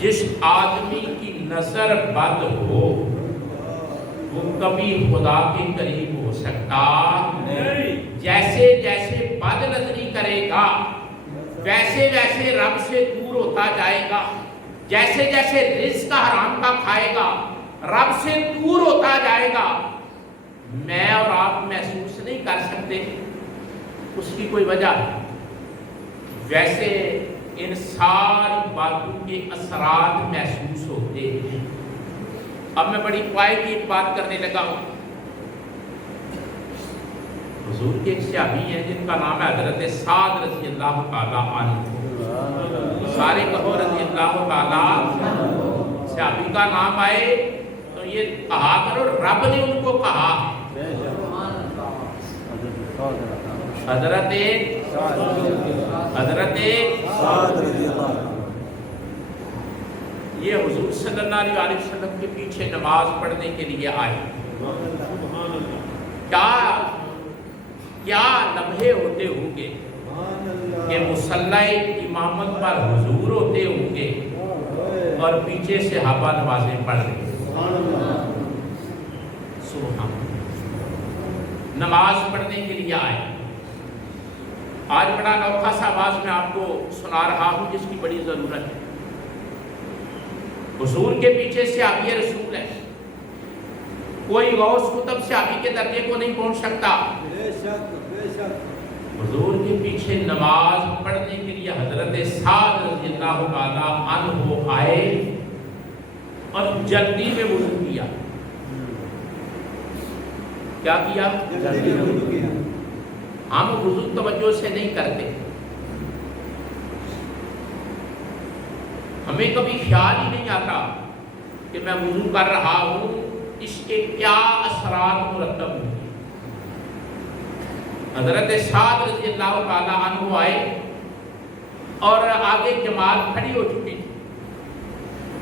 جس آدمی کی نظر بد ہو وہ کبھی خدا کے قریب ہو سکتا نہیں۔ جیسے جیسے بد نظری کرے گا ویسے ویسے رب سے دور ہوتا جائے گا، جیسے جیسے رزق حرام کا کھائے گا رب سے دور ہوتا جائے گا۔ میں اور آپ محسوس نہیں کر سکتے، اس کی کوئی وجہ ہے، ویسے ان ساری باتوں کے اثرات محسوس ہوتے ہیں۔ اب میں بڑی پائے کی ایک بات کرنے لگا ہوں۔ حضور کے ایک صحابی ہیں جن کا نام ہے حضرت سعد رضی اللہ تعالیٰ عنہ، سارے کہو رضی اللہ تعالیٰ۔ صحابی کا نام آئے تو یہ کہا کرو رب نے ان کو کہا، حضرت یہ حضور صلی اللہ علیہ وسلم کے پیچھے نماز پڑھنے کے لیے آئے۔ کیا لمحے ہوتے ہوں گے کہ مصلی امامت پر حضور ہوتے ہوں گے اور پیچھے سے صحابہ نمازیں پڑھ رہے سبحان نماز پڑھنے کے لیے آئے۔ آج بڑا انوکھا سا آواز میں آپ کو سنا رہا ہوں جس کی بڑی ضرورت ہے۔ حضور کے پیچھے صحابی رسول ہے، کوئی غوث قطب صحابی کے درجے کو نہیں پہنچ سکتا۔ حضور کے پیچھے نماز پڑھنے کے لیے حضرت سعد رضی اللہ تعالیٰ عنہ آئے اور جلدی میں وضو کیا۔ کیا کیا؟ ہم وضو توجہ سے نہیں کرتے، ہمیں کبھی خیال ہی نہیں آتا کہ میں وضو کر رہا ہوں، اس کے کیا اثرات مرتب ہوں۔ حضرت سعد رضی اللہ تعالیٰ عنہ آئے اور آگے جماعت کھڑی ہو چکی تھی،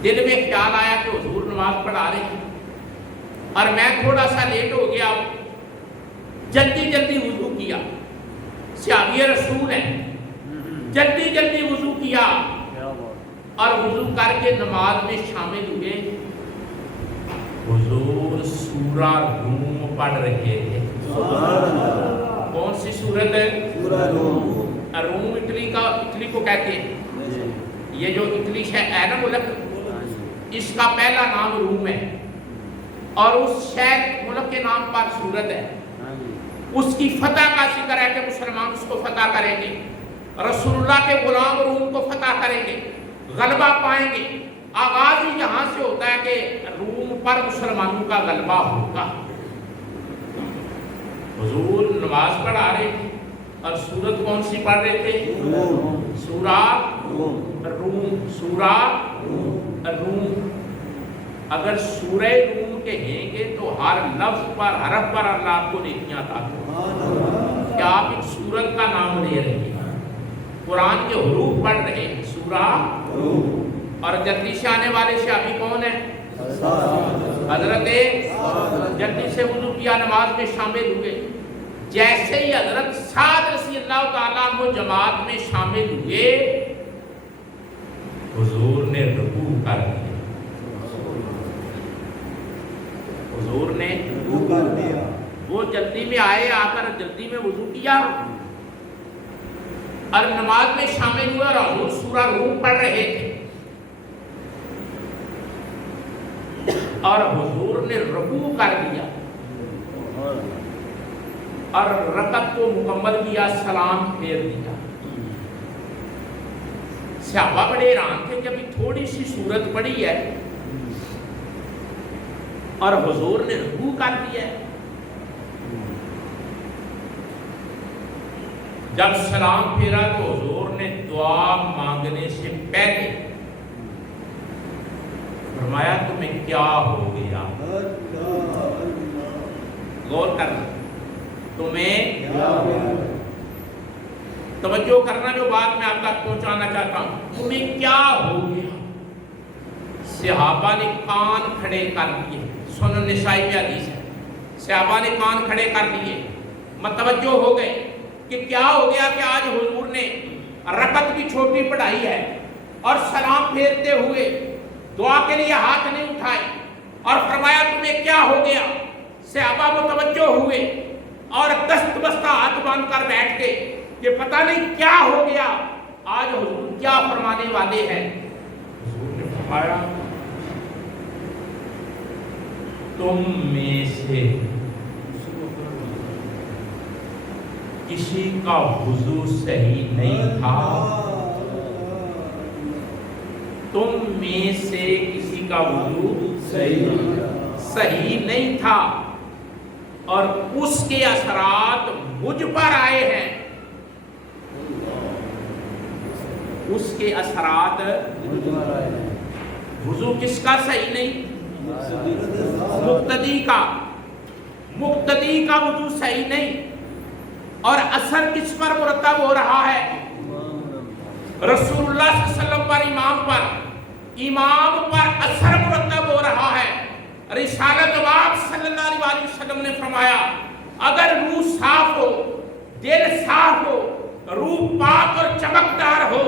دل میں خیال آیا کہ حضور نماز پڑھا رہے ہیں اور میں تھوڑا سا لیٹ ہو گیا، جلدی جلدی وضو کیا، صحابی رسول ہے، جلدی جلدی وضو کیا اور وضو کر کے نماز میں شامل ہوئے۔ حضور سورہ روم پڑھ رہے تھے۔ کون سی سورت ہے؟ سورہ روم۔ روم اٹلی کو کہتے ہیں، یہ جو اٹلی شہر ہے نا ملک، اس کا پہلا نام روم ہے اور اس شہر ملک کے نام پر سورت ہے۔ اس کی فتح کا ذکر ہے کہ مسلمان اس کو فتح کریں گے، رسول اللہ کے غلام روم کو فتح کریں گے، غلبہ پائیں گے۔ آغاز ہی یہاں سے ہوتا ہے کہ روم پر مسلمانوں کا غلبہ ہوگا۔ حضور نماز پڑھا رہے تھے اور سورت کون سی پڑھ رہے تھے؟ سورہ روم۔ سورہ روم۔ اگر سورہ روم کہیں گے تو ہر لفظ پر حرف پر اللہ آپ کو نیکیاں عطا کرے۔ کیا آپ ایک سورت کا نام لے رہے ہیں؟ قرآن کے حروف پڑھ رہے ہیں، سورہ روم۔ اور جلدی سے آنے والے صحابی کون ہیں؟ حضرت جلدی سے وضو کیا، نماز میں شامل ہوئے۔ جیسے ہی حضرت سعد رضی اللہ تعالیٰ عنہ جماعت میں شامل ہوئے، حضور نے رکوع کر دیا۔ حضور نے رکوع کر دیا۔ وہ جلدی میں آئے، آ کر جلدی میں وضو کیا اور نماز میں شامل ہوئے اور حضور سورہ روم پڑھ رہے تھے اور حضور نے رکوع کر دیا اور رکعت کو مکمل کیا، سلام پھیر دیا۔ صحابہ بڑے حیران تھے کہ ابھی تھوڑی سی سورت پڑھی ہے اور حضور نے رکوع کر دیا ہے۔ جب سلام پھیرا تو حضور نے دعا مانگنے سے پہلے فرمایا تمہیں کیا ہو گیا؟ غور کرنا، تمہیں توجہ کرنا، جو بات میں آپ تک پہنچانا چاہتا ہوں، تمہیں کیا ہو گیا؟ صحابہ نے کان کھڑے کر دیے۔ سنن نسائی میں حدیث ہے، صحابہ نے کان کھڑے کر دیے، متوجہ ہو گئے کہ کیا ہو گیا کہ آج حضور نے رکعت بھی چھوٹی پڑھائی ہے اور سلام پھیرتے ہوئے دعا کے لیے ہاتھ نہیں اٹھائے اور فرمایا تمہیں کیا ہو گیا؟ صحابہ متوجہ ہوئے اور دست بستہ ہاتھ باندھ کر بیٹھ گئے کہ پتہ نہیں کیا ہو گیا، آج حضور کیا فرمانے والے ہیں۔ حضور نے فرمایا تم میں سے کسی کا وضو صحیح نہیں تھا، تم میں سے کسی کا وضو صحیح نہیں تھا اور اس کے اثرات مجھ پر آئے ہیں۔ اس کے اثرات وضو کس کا صحیح نہیں؟ مقتدی کا وضو صحیح نہیں، اور اثر کس پر مرتب ہو رہا ہے؟ رسول اللہ صلی اللہ علیہ وسلم پر، امام پر اثر مرتب ہو رہا ہے۔ رسالت باب صلی اللہ علیہ وسلم نے فرمایا اگر روح صاف ہو، دل صاف ہو، روح پاک اور چمکدار ہو،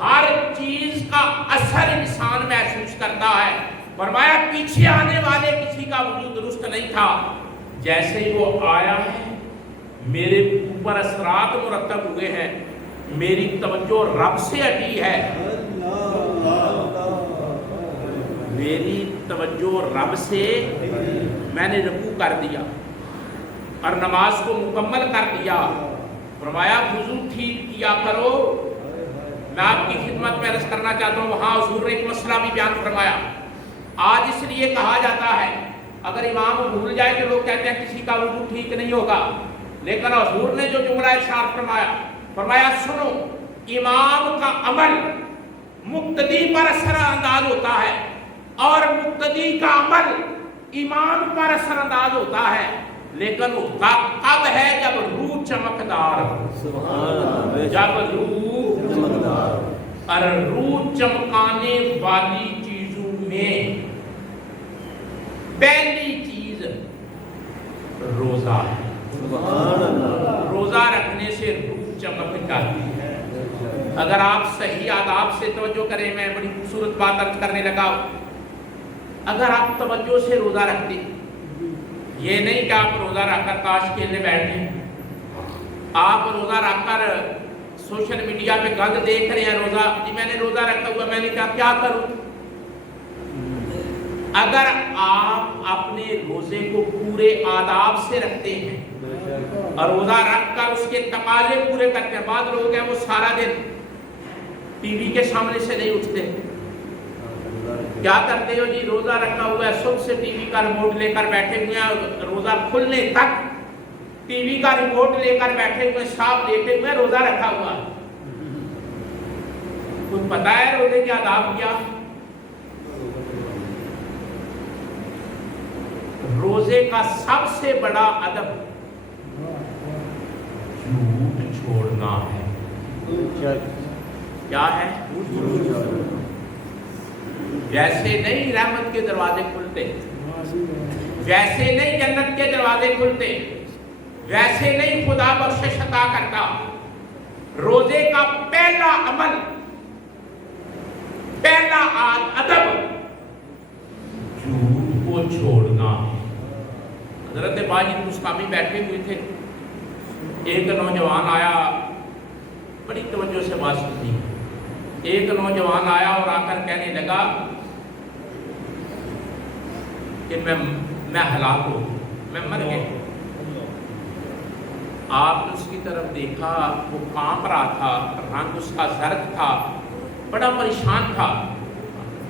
ہر چیز کا اثر انسان محسوس کرتا ہے۔ فرمایا پیچھے آنے والے کسی کا وضو درست نہیں تھا، جیسے ہی وہ آیا ہے میرے اوپر اثرات مرتب ہوئے ہیں، میری توجہ رب سے ہٹی ہے، میری توجہ رب سے، میں نے رکوع کر دیا اور نماز کو مکمل کر دیا۔ فرمایا وضو ٹھیک کیا کرو۔ میں آپ کی خدمت میں عرض کرنا چاہتا ہوں، وہاں حضور نے ایک مسئلہ بھی بیان فرمایا۔ آج اس لیے کہا جاتا ہے اگر امام بھول جائے تو لوگ کہتے ہیں کسی کا وضو ٹھیک نہیں ہوگا، لیکن حضور نے جو جملہ ارشاد فرمایا سنو، امام کا عمل مقتدی پر اثر انداز ہوتا ہے اور مقتدی کا عمل امام پر اثر انداز ہوتا ہے، لیکن ہوتا کب ہے؟ جب روح چمکدار ہو، جب روح چمکدار، اور روح چمکانے والی چیز میں پہلی چیز روزہ ہے. روزہ رکھنے سے روح چمک جاتی ہے. اگر آپ صحیح آداب سے توجہ کریں، میں بڑی خوبصورت بات عرض کرنے لگا، اگر آپ توجہ سے روزہ رکھتے، یہ نہیں کہ آپ روزہ رکھ کر تاش کھیلنے بیٹھے، آپ روزہ رکھ کر سوشل میڈیا پہ گند دیکھ رہے ہیں، روزہ جی میں نے روزہ رکھا ہوا، میں نے کیا کروں. اگر آپ اپنے روزے کو پورے آداب سے رکھتے ہیں اور روزہ رکھ کر اس کے تقاضے پورے کرتے ہیں، بعض لوگ ہیں وہ سارا دن ٹی وی کے سامنے سے نہیں اٹھتے. کیا کرتے ہو جی؟ روزہ رکھا ہوا ہے، صبح سے ٹی وی کا ریموٹ لے کر بیٹھے ہوئے ہیں، روزہ کھلنے تک ٹی وی کا ریموٹ لے کر بیٹھے ہوئے، صاحب لیٹے ہوئے، روزہ رکھا ہوا. کچھ پتا ہے روزے کے آداب کیا؟ روزے کا سب سے بڑا ادب جھوٹ چھوڑنا ہے. کیا ہے؟ جیسے نہیں رحمت کے دروازے کھلتے، ویسے نہیں جنت کے دروازے کھلتے، ویسے نہیں خدا بخشش عطا کرتا. روزے کا پہلا عمل، پہلا ادب جھوٹ کو چھوڑنا ہے. حضرت باجی مستقامی بیٹھے ہوئے تھے، ایک نوجوان آیا، بڑی توجہ سے بات سنی. ایک نوجوان آیا اور آ کر کہنے لگا کہ میں ہلاک ہوں، میں مر گیا. آپ نے اس کی طرف دیکھا، وہ کانپ رہا تھا، رنگ اس کا زرد تھا، بڑا پریشان تھا.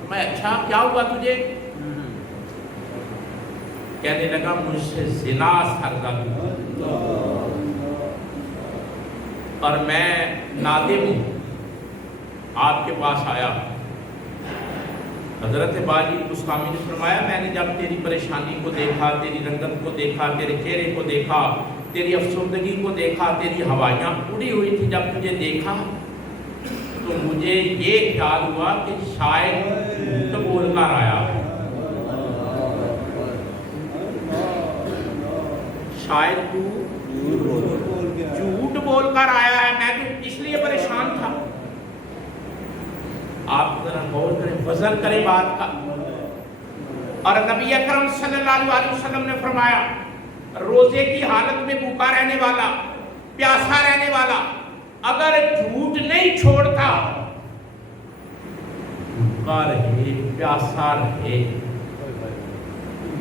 میں اچھا کیا ہوا تجھے؟ کہنے لگا مجھ سے زنا سرزد ہوا اور میں نادم ہوں، آپ کے پاس آیا. حضرت باجی مستقامی نے فرمایا میں نے جب تیری پریشانی کو دیکھا، تیری رنگت کو دیکھا، تیرے چہرے کو دیکھا، تیری افسردگی کو دیکھا، تیری ہوائیاں اڑی ہوئی تھی، جب تجھے دیکھا تو مجھے یہ خیال ہوا کہ شاید جھوٹ بول کر آیا ہے، شاید تو جھوٹ بول کر آیا ہے، میں تو اس لیے پریشان تھا. آپ ذرا غور کریں، وزن کریں بات کا. اور نبی اکرم صلی اللہ علیہ وسلم نے فرمایا روزے کی حالت میں بھوکا رہنے والا، پیاسا رہنے والا اگر جھوٹ نہیں چھوڑتا، بھوکا رہے پیاسا رہے،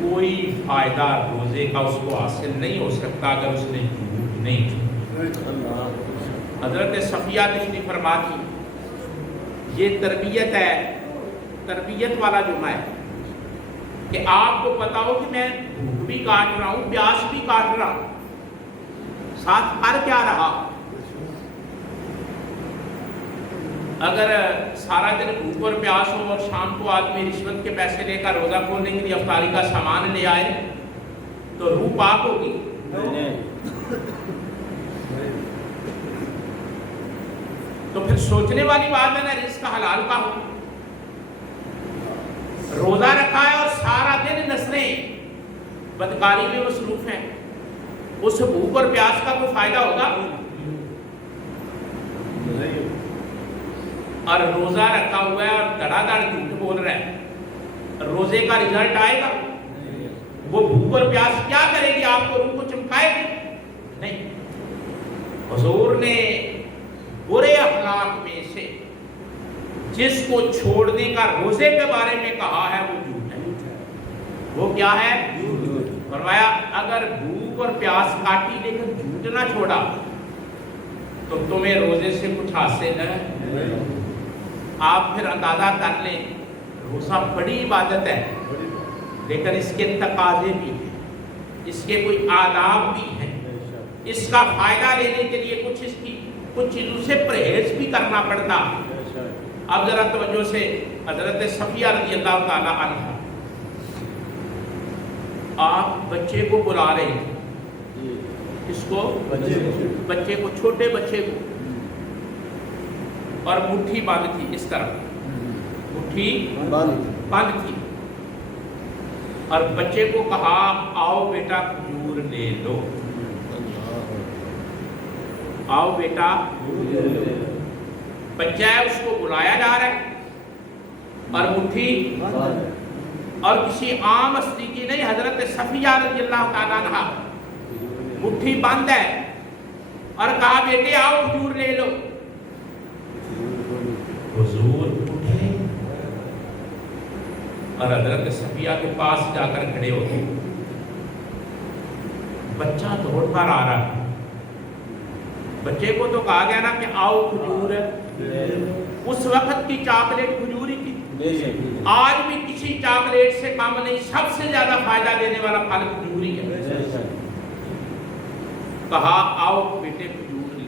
کوئی فائدہ روزے کا اس کو حاصل نہیں ہو سکتا اگر اس نے جھوٹ نہیں چھوڑا. حضرت صفیہ تشریف فرما تھی. یہ تربیت ہے، تربیت والا جمعہ ہے کہ آپ کو پتا ہو کہ میں بھوک بھی کاٹ رہا ہوں، پیاس بھی کاٹ رہا ہوں، ساتھ کر کیا رہا. اگر سارا دن بھوک اور پیاس ہو اور شام کو آدمی رشوت کے پیسے لے کر روزہ کھولنے کے لیے افطاری کا سامان لے آئے تو روح پاک ہوگی؟ تو پھر سوچنے والی بات ہے نا، رزق حلال کا ہو. روزہ رکھا ہے اور سارا دن نسلیں بدکاری میں مصروف ہیں، اس بھوک اور پیاس کا کوئی فائدہ ہوگا؟ اور روزہ رکھا ہوا ہے اور دڑا دڑ جھوٹ بول رہا ہے، روزے کا رزلٹ آئے گا؟ وہ بھوک اور پیاس کیا کرے گی؟ آپ کو روح کو چمکائے گی؟ نہیں. حضور نے برے اخلاق میں سے جس کو چھوڑنے کا روزے کے بارے میں کہا ہے وہ جھوٹ ہے. وہ کیا ہے؟ فرمایا اگر بھوک اور پیاس کاٹی لیکن جھوٹ نہ چھوڑا تو تمہیں روزے سے کچھ حاصل ہے. آپ پھر اندازہ کر لیں، روزہ بڑی عبادت ہے لیکن اس کے تقاضے بھی ہیں، اس کے کوئی آداب بھی ہیں، اس کا فائدہ لینے کے لیے کچھ چیزوں سے پرہیز بھی کرنا پڑتا. اب ذرا توجہ سے حضرت صفیہ رضی اللہ تعالی عنہ، آپ بچے کو بلا رہے ہیں، کس کو؟ بچے کو، چھوٹے بچے کو، اور مٹھی باندھ تھی اس طرح، مٹھی بند تھی، اور بچے کو کہا آؤ بیٹا کھجور لے لو، آؤ بیٹا بچہ ہے اس کو بلایا جا رہا ہے اور مٹھی، اور کسی عام ہستی کی نہیں، حضرت صفیہ رضی اللہ تعالیٰ عنہا، مٹھی بند ہے اور کہا بیٹے آؤ کھجور لے لو۔ حضور اٹھے اور حضرت صفیہ کے پاس جا کر کھڑے ہو گئے، بچہ دوڑ کر آ رہا ہے، بچے کو تو کہا گیا نا کہ آؤ کھجور ہے، اس وقت کی چاکلیٹ کھجور ہی تھی، آج بھی کسی چاکلیٹ سے کم نہیں، سب سے زیادہ فائدہ دینے والا پھل کھجور ہی ہے۔ کہا آؤ بیٹے کھجور لے،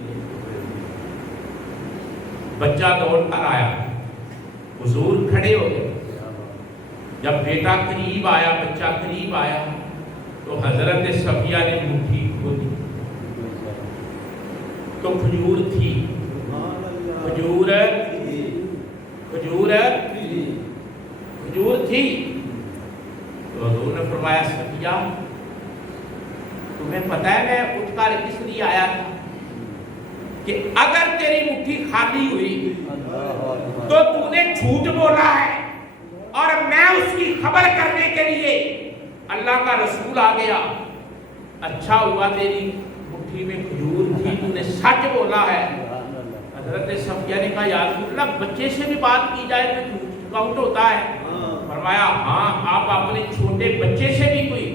بچہ دوڑ کر آیا، حضور کھڑے ہو گئے، جب بیٹا قریب آیا، بچہ قریب آیا تو حضرت صفیہ نے مٹھی کھولی تو کھجور تھی، کھجور تھی۔ تو حضور نے فرمایا صفیہ تمہیں پتہ ہے میں اٹھ کر کس لیے آیا تھا کہ اگر تیری مٹھی خالی ہوئی تو تو نے جھوٹ بولا ہے، اور میں اس کی خبر کرنے کے لیے اللہ کا رسول آ گیا، اچھا ہوا تیری مٹھی میں کھجور تھی، تو نے سچ بولا ہے۔ حضرت صفیہ نے کہا یا رسول اللہ بچے سے بھی بات کی جائے تو جھوٹ کاؤنٹ ہوتا ہے؟ فرمایا ہاں، آپ اپنے چھوٹے بچے سے بھی کوئی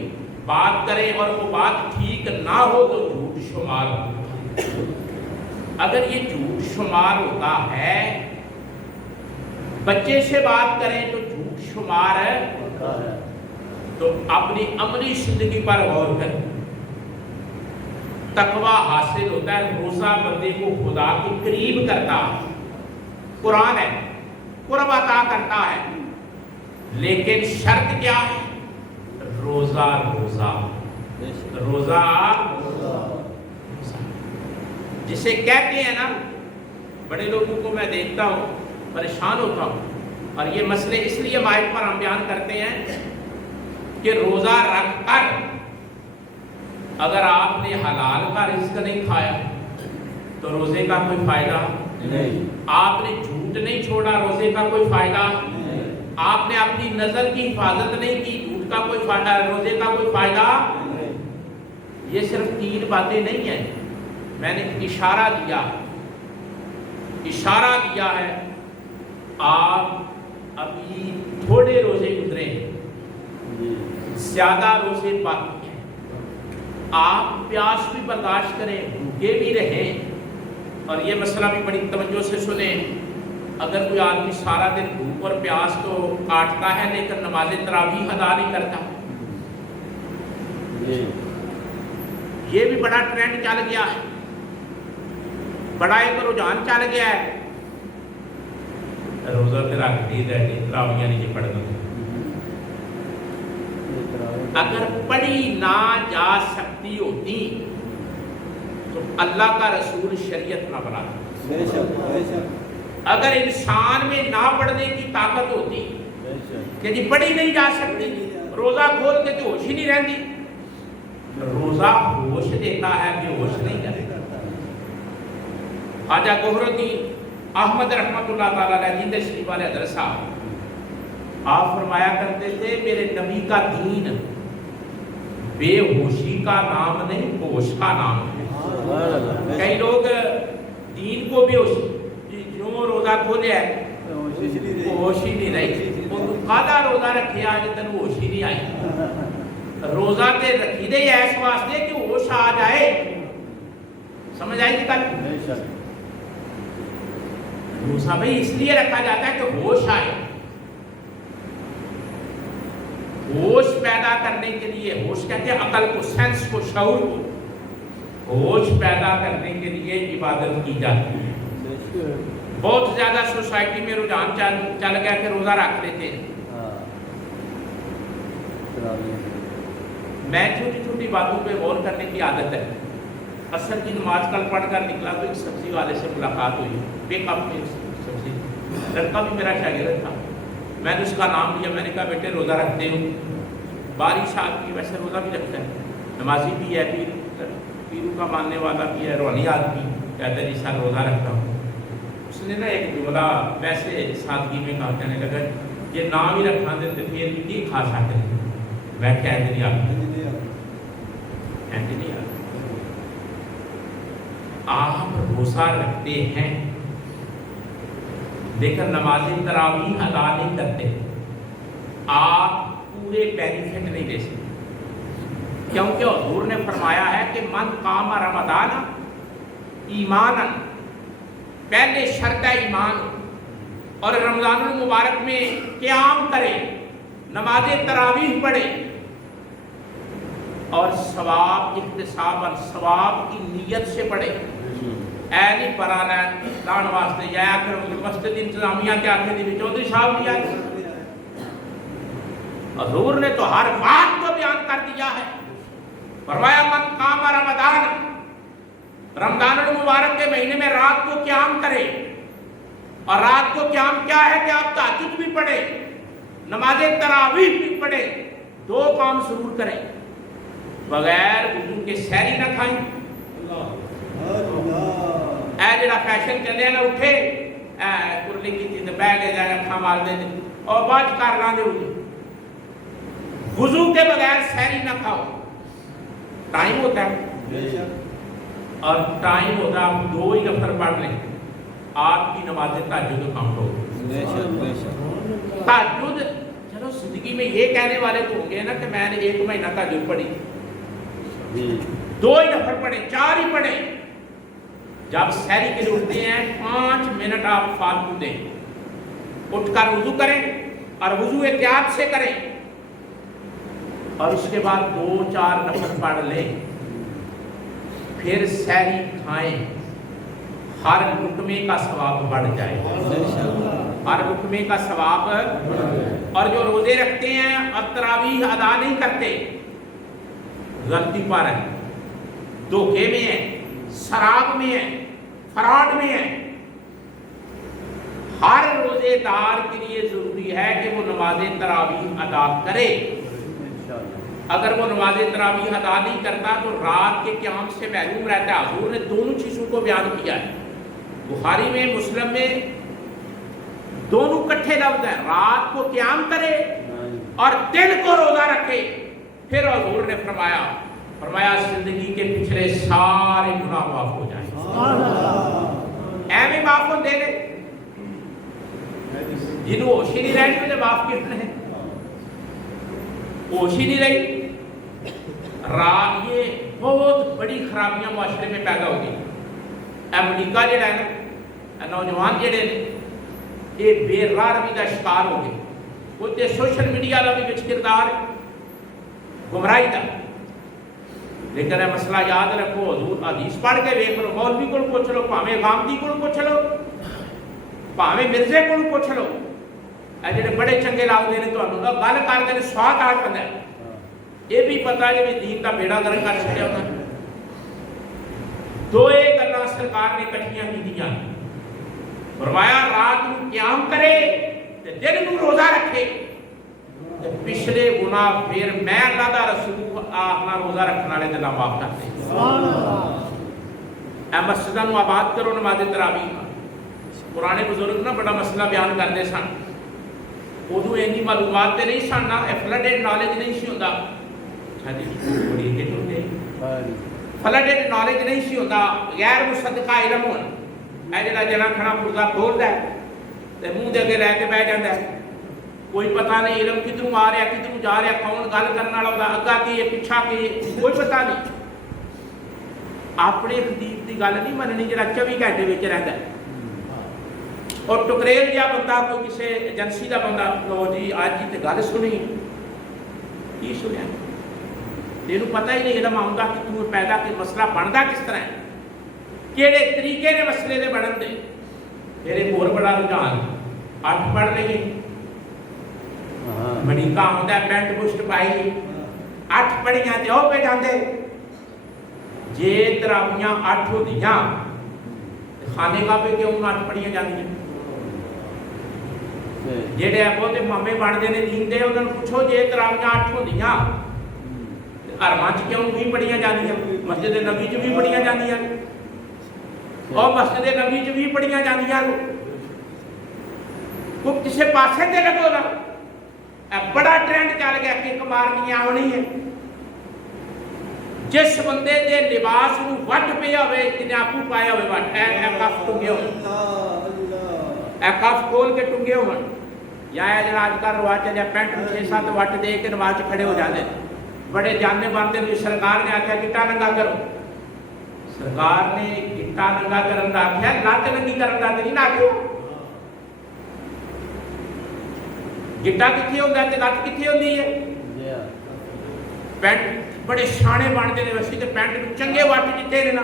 بات کریں اور وہ بات ٹھیک نہ ہو تو جھوٹ شمار ہوتا ہے۔ اگر یہ جھوٹ شمار ہوتا ہے، بچے سے بات کریں تو جھوٹ شمار ہے، تو اپنی عملی زندگی پر غور کریں، تقوی حاصل ہوتا ہے، روزہ بندے کو خدا کے قریب کرتا ہے، قرآن ہے قرب عطا کرتا ہے، لیکن شرط کیا ہے؟ روزہ جسے کہتے ہیں نا، بڑے لوگوں کو میں دیکھتا ہوں پریشان ہوتا ہوں، اور یہ مسئلے اس لیے مائک پر ہم بیان کرتے ہیں کہ روزہ رکھ کر اگر آپ نے حلال کا رزق نہیں کھایا تو روزے کا کوئی فائدہ نہیں، آپ نے جھوٹ نہیں چھوڑا روزے کا کوئی فائدہ نہیں، آپ نے اپنی نظر کی حفاظت نہیں کی، جھوٹ کا کوئی فائدہ، روزے کا کوئی فائدہ نہیں۔ یہ صرف 3 باتیں نہیں ہیں، میں نے اشارہ دیا ہے، آپ ابھی تھوڑے روزے گزرے، زیادہ روزے باقی ہیں، آپ پیاس بھی برداشت کریں، بھوکے بھی رہیں، اور یہ مسئلہ بھی بڑی توجہ سے سنیں، اگر کوئی آدمی سارا دن بھوک اور پیاس تو کاٹتا ہے لیکن نماز تراویح ادا نہیں کرتا، یہ بھی بڑا ٹرینڈ چل گیا ہے، بڑا ایک رجحان چل گیا ہے، روزہ تیرا حدید ہے تراویح نہیں پڑھنا، اگر پڑھی نہ جا سکتی ہوتی تو اللہ کا رسول شریعت نہ بناتا، اگر انسان میں نہ پڑھنے کی طاقت ہوتی کہ جی پڑھی نہیں جا سکتی، روزہ کھول کے تو ہوش ہی نہیں رہتی، روزہ ہوش دیتا ہے کہ ہوش نہیں دیتا۔ خواجہ گوہر الدین احمد رحمۃ اللہ تعالیٰ علیہ زندہ شریف والے حضرت صاحب، آپ فرمایا کرتے تھے میرے نبی کا دین بے ہوشی کا نام نہیں، ہوش کا نام ہے۔ کئی لوگ دین کو بے ہوشی، جو روزہ کھولے ہے ہوش ہی نہیں رہی، وہ تو آدھا روزہ رکھے آج تن ہوش ہی نہیں آئی، روزہ تے رکھی دے ایس واسطے کہ ہوش آ جائے، سمجھ آئی کہ کل روزہ بھائی اس لیے رکھا جاتا ہے کہ ہوش آئے، ہوش پیدا کرنے کے لیے، ہوش کہتے ہیں عقل کو، سینس کو، شعور کو، ہوش پیدا کرنے کے لیے عبادت کی جاتی ہے۔ بہت زیادہ سوسائٹی میں رجحان چل گیا کہ روزہ رکھ لیتے ہیں، میں چھوٹی چھوٹی باتوں پہ غور کرنے کی عادت ہے۔ عصر کی نماز کل پڑھ کر نکلا تو ایک سبزی والے سے ملاقات ہوئی، پک اپ میں سبزی، لڑکا بھی میرا شاگرد تھا، میں نے اس کا نام لیا, میں نے کہا بیٹے روزہ رکھتے ہو؟ 12 سال کی, ویسے روزہ بھی رکھتا ہے, نمازی بھی ہے, پیرو کا ماننے والا بھی ہے, روحانی آدمی, کہتا ہے جی سر روزہ رکھتا ہوں. اس نے نا ایک جملہ ویسے سادگی میں کہا, کہنے لگا یہ نام ہی رکھا دے تو پھر بھی کھا سکتے ہیں. میں کہہ نہیں آتا, نہیں آتا. آپ روزہ رکھتے ہیں لیکن نماز تراویح ادا نہیں کرتے, آپ پورے بینیفٹ نہیں لے سکتے, کیونکہ حضور نے فرمایا ہے کہ من قام رمضان ایمانا, پہلے شرط ہے ایمان, اور رمضان المبارک میں قیام کرے, نماز تراویح پڑھے, اور ثواب احتساباً ثواب کی نیت سے پڑھے. اے نہیں پرانا لان واسطے جایا کرو مسجد انتظامیہ کے آخر دی چودھری صاحب نہیں آئے. حضور نے تو ہر بات کو بیان کر دیا ہے. فرمایا من قام رمضان, رمضان المبارک کے مہینے میں رات کو قیام کرے, اور رات کو قیام کیا ہے کہ آپ تہجد بھی پڑھے, نماز تراویح بھی پڑھے, 2 کام ضرور کریں, بغیر وضو کے سحری نہ کھائیں. اے جڑا فیشن چلے نا, اٹھے کرلی کی تھی بیٹھ کے جائے اکھاں مار دے اور بعد کر لاں دے وضو کے بغیر سحری نہ کھاؤ. ٹائم ہوتا ہے, اور ٹائم ہوتا ہے, آپ 2 ہی نفل پڑھ لیں, آپ کی نماز تہجد کاؤنٹ ہو. تہجد چلو زندگی میں یہ کہنے والے تو ہوں گے نا کہ میں نے 1 مہینہ تہجد پڑھی, 2 ہی نفل پڑھے, 4 ہی پڑھے. جب سحری کے لیے اٹھتے ہیں 5 منٹ آپ فالتو دیں, اٹھ کر وضو کریں, اور وضو احتیاط سے کریں, اور اس کے بعد 2-4 نفل پڑھ لیں, پھر سحری کھائیں. ہر لقمے کا ثواب بڑھ جائے, ہر لقمے کا ثواب. اور جو روزے رکھتے ہیں اور تراویح ادا نہیں کرتے, غلطی پر ہے, دھوکے میں ہیں, شراب میں ہیں, فراڈ میں ہیں. ہر روزے دار کے لیے ضروری ہے کہ وہ نماز تراویح ادا کرے. اگر وہ نماز تراویح ادا نہیں کرتا تو رات کے قیام سے محروم رہتا ہے. حضور نے دونوں چیزوں کو بیان کیا ہے, بخاری میں, مسلم میں, دونوں کٹھے لفظ ہیں. رات کو قیام کرے اور دن کو روزہ رکھے. پھر حضور نے فرمایا زندگی کے پچھلے سارے گناہ معاف ہو جائیں. ایویں معاف ہوتے ہیں جنہوں ہوش ہی نہیں رہی, مجھے معاف کرنا ہے, ہوش ہی نہیں رہی. یہ بہت بڑی خرابیاں معاشرے میں پیدا ہو گئی. امریکہ جڑا ہے نا, نوجوان جڑے نے یہ بے راہ روی کا شکار ہو گئے. وہ تے سوشل میڈیا کا بھی وچ کردار گمراہی کا. لیکن یہ مسئلہ یاد رکھو, حضور حدیث پڑھ کے ویکھ لو, مولوی کو پوچھ لو, بھاویں غامدی کو پوچھ لو, بھاویں مرزے کو پوچھ لو, اے جڑے بڑے چنگے لگتے ہیں تمہیں گل کرتے ہیں سواد آ جاتا ہے. یہ بھی پتا ہے کہ دین کا بیڑا گرک کر چکا ہوتا ہے. 2 گلاں سرکار نے کٹھیاں کیتیاں. فرمایا رات کو قیام کرے تے دن کو روزہ رکھے, پچھلے گناہ پھر میں اللہ دا رسول اپنا روزہ رکھنے والے دل معاف کرتے. اے مسجداں نو آباد کرو نماز تراویح. پرانے بزرگ نا بڑا مسئلہ بیان کرتے سن. ادو اینی معلومات تے نہیں سن, فلڈڈ نالج نہیں سی ہوندا. فلڈڈ نالج نہیں سی ہوندا, غیر مصدقہ علم ہون. اے جڑا جنا کھڑا پردہ کھولدا ہے تے منہ دے اگے لے کے بیٹھ جاندا ہے, کوئی پتہ نہیں علم کدھروں آ رہا کدھروں جا رہا, کون گل کرنے والا ہوگا, اگا کی ہے پچھا کی, کوئی پتہ نہیں. اپنے خطیب کی گل نہیں مننی جڑا 24 گھنٹے وچ رہندا ہے. اور ٹکریل جا بندہ, کوئی کسی ایجنسی کا بندہ, لو جی اج کی گل سنی, کی سنیا, تینوں پتہ ہی نہیں علم آؤں گا کہ تم پیدا کہ مسئلہ بنتا کس طرح ہے, کہڑے طریقے نے مسئلے دے بنن دے. پھر ایک اور بڑا رجحان 8 پڑھ لیں, امریکہ آتا ہے پینٹ بشٹ پائی 8 پڑھیاں تے او پہ جاندے. جے تراویاں 8 ہوندیاں خانے کا پہ کیوں 8 پڑھیاں جاندیاں. ਜਿਹੜੇ ਆ ਬਹੁਤੇ ਮਾਮੇ ਬਣਦੇ ਨੇ ਦੀਨ ਦੇ, ਉਹਨਾਂ ਨੂੰ ਪੁੱਛੋ ਜੇ ਤਰਾਵੀਆਂ 8 ਹੁੰਦੀਆਂ ਹਰਮਾਂ 'ਚ ਕਿਉਂ 20 ਪੜੀਆਂ ਜਾਂਦੀਆਂ? ਮਸਜਿਦ ਨਬੀ 'ਚ ਵੀ ਪੜੀਆਂ ਜਾਂਦੀਆਂ, ਉਹ ਮਸਜਿਦ ਨਬੀ 'ਚ ਵੀ ਪੜੀਆਂ ਜਾਂਦੀਆਂ। ਕੋਈ ਕਿਸੇ ਪਾਸੇ ਤੇ ਲੱਗੋ ਨਾ, ਇਹ ਬੜਾ ਟ੍ਰੈਂਡ ਚੱਲ ਗਿਆ ਕਿ ਇੱਕ ਮਾਰਨੀ ਆਉਣੀ ਹੈ। ਜਿਸ ਬੰਦੇ ਦੇ ਲਿਬਾਸ ਨੂੰ ਵੱਟ ਪਿਆ ਹੋਵੇ, ਜਿਹਨੇ ਆਪੂ ਪਾਇਆ ਹੋਵੇ ਵੱਟ, ਇਹ ਕੱਫ ਟੁੰਗੇ ਹੋਣ, ਇਹ ਕੱਫ ਖੋਲ ਕੇ ਟੁੰਗੇ ਹੋਣ, ਜਾਂ ਇਹ ਜਿਹੜਾ ਅੱਜ ਕੱਲ੍ਹ ਰਿਵਾਜ ਚੱਲਿਆ ਪੈਂਟ ਨੂੰ 6-7 ਵੱਟ ਦੇ ਕੇ ਨਮਾਜ਼ 'ਚ ਖੜੇ ਹੋ ਜਾਂਦੇ। ਬੜੇ ਜਾਣੇ ਬੰਦੇ ਨੂੰ ਸਰਕਾਰ ਨੇ ਆਖਿਆ ਗਿੱਟਾ ਨੰਗਾ ਕਰੋ। ਸਰਕਾਰ ਨੇ ਗਿੱਟਾ ਨੰਗਾ ਕਰਨ ਦਾ ਆਖਿਆ, ਲੱਤ ਨੰਗੀ ਕਰਨ ਦਾ ਨਹੀਂ ਨਾ ਆਖਿਆ। ਗਿੱਟਾ ਕਿੱਥੇ ਹੁੰਦਾ ਤੇ ਲੱਤ ਕਿੱਥੇ ਹੁੰਦੀ ਹੈ? ਪੈਂਟ ਬੜੇ ਸਿਆਣੇ ਬਣਦੇ ਨੇ ਵੈਸੇ ਤੇ ਪੈਂਟ ਨੂੰ ਚੰਗੇ ਵੱਟ ਦਿੱਤੇ ਨੇ ਨਾ।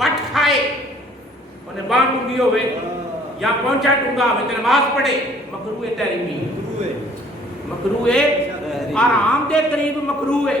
ਵੱਟ ਖਾਏ, ਉਹਨੇ ਬਾਂਹ ਟੁੰਗੀ ਹੋਵੇ ਜਾਂ ਪਹੁੰਚਾ ਟੁੰਗਾ ਹੋਵੇ ਤੇ ਨਮਾਜ਼ ਪੜ੍ਹੇ, ਮਕਰੂਹ ਹੈ ਤਹਿਰੀਮੀ, ਮਕਰੂਹ ਹੈ, ਆਰਾਮ ਦੇ ਕਰੀਬ ਮਕਰੂਹ ਹੈ।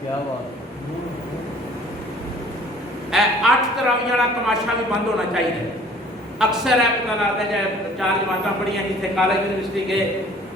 ਕੀ ਬਾਤ। ਇਹ 8 ਤਰਾਵੀਆਂ ਵਾਲਾ ਤਮਾਸ਼ਾ ਵੀ ਬੰਦ ਹੋਣਾ ਚਾਹੀਦਾ। ਅਕਸਰ ਹੈ ਪਤਾ ਲੱਗਦਾ ਜੇ 4 ਜਮਾਤਾਂ ਪੜ੍ਹੀਆਂ ਜਿੱਥੇ ਕਾਲਜ ਯੂਨੀਵਰਸਿਟੀ ਗਏ,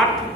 8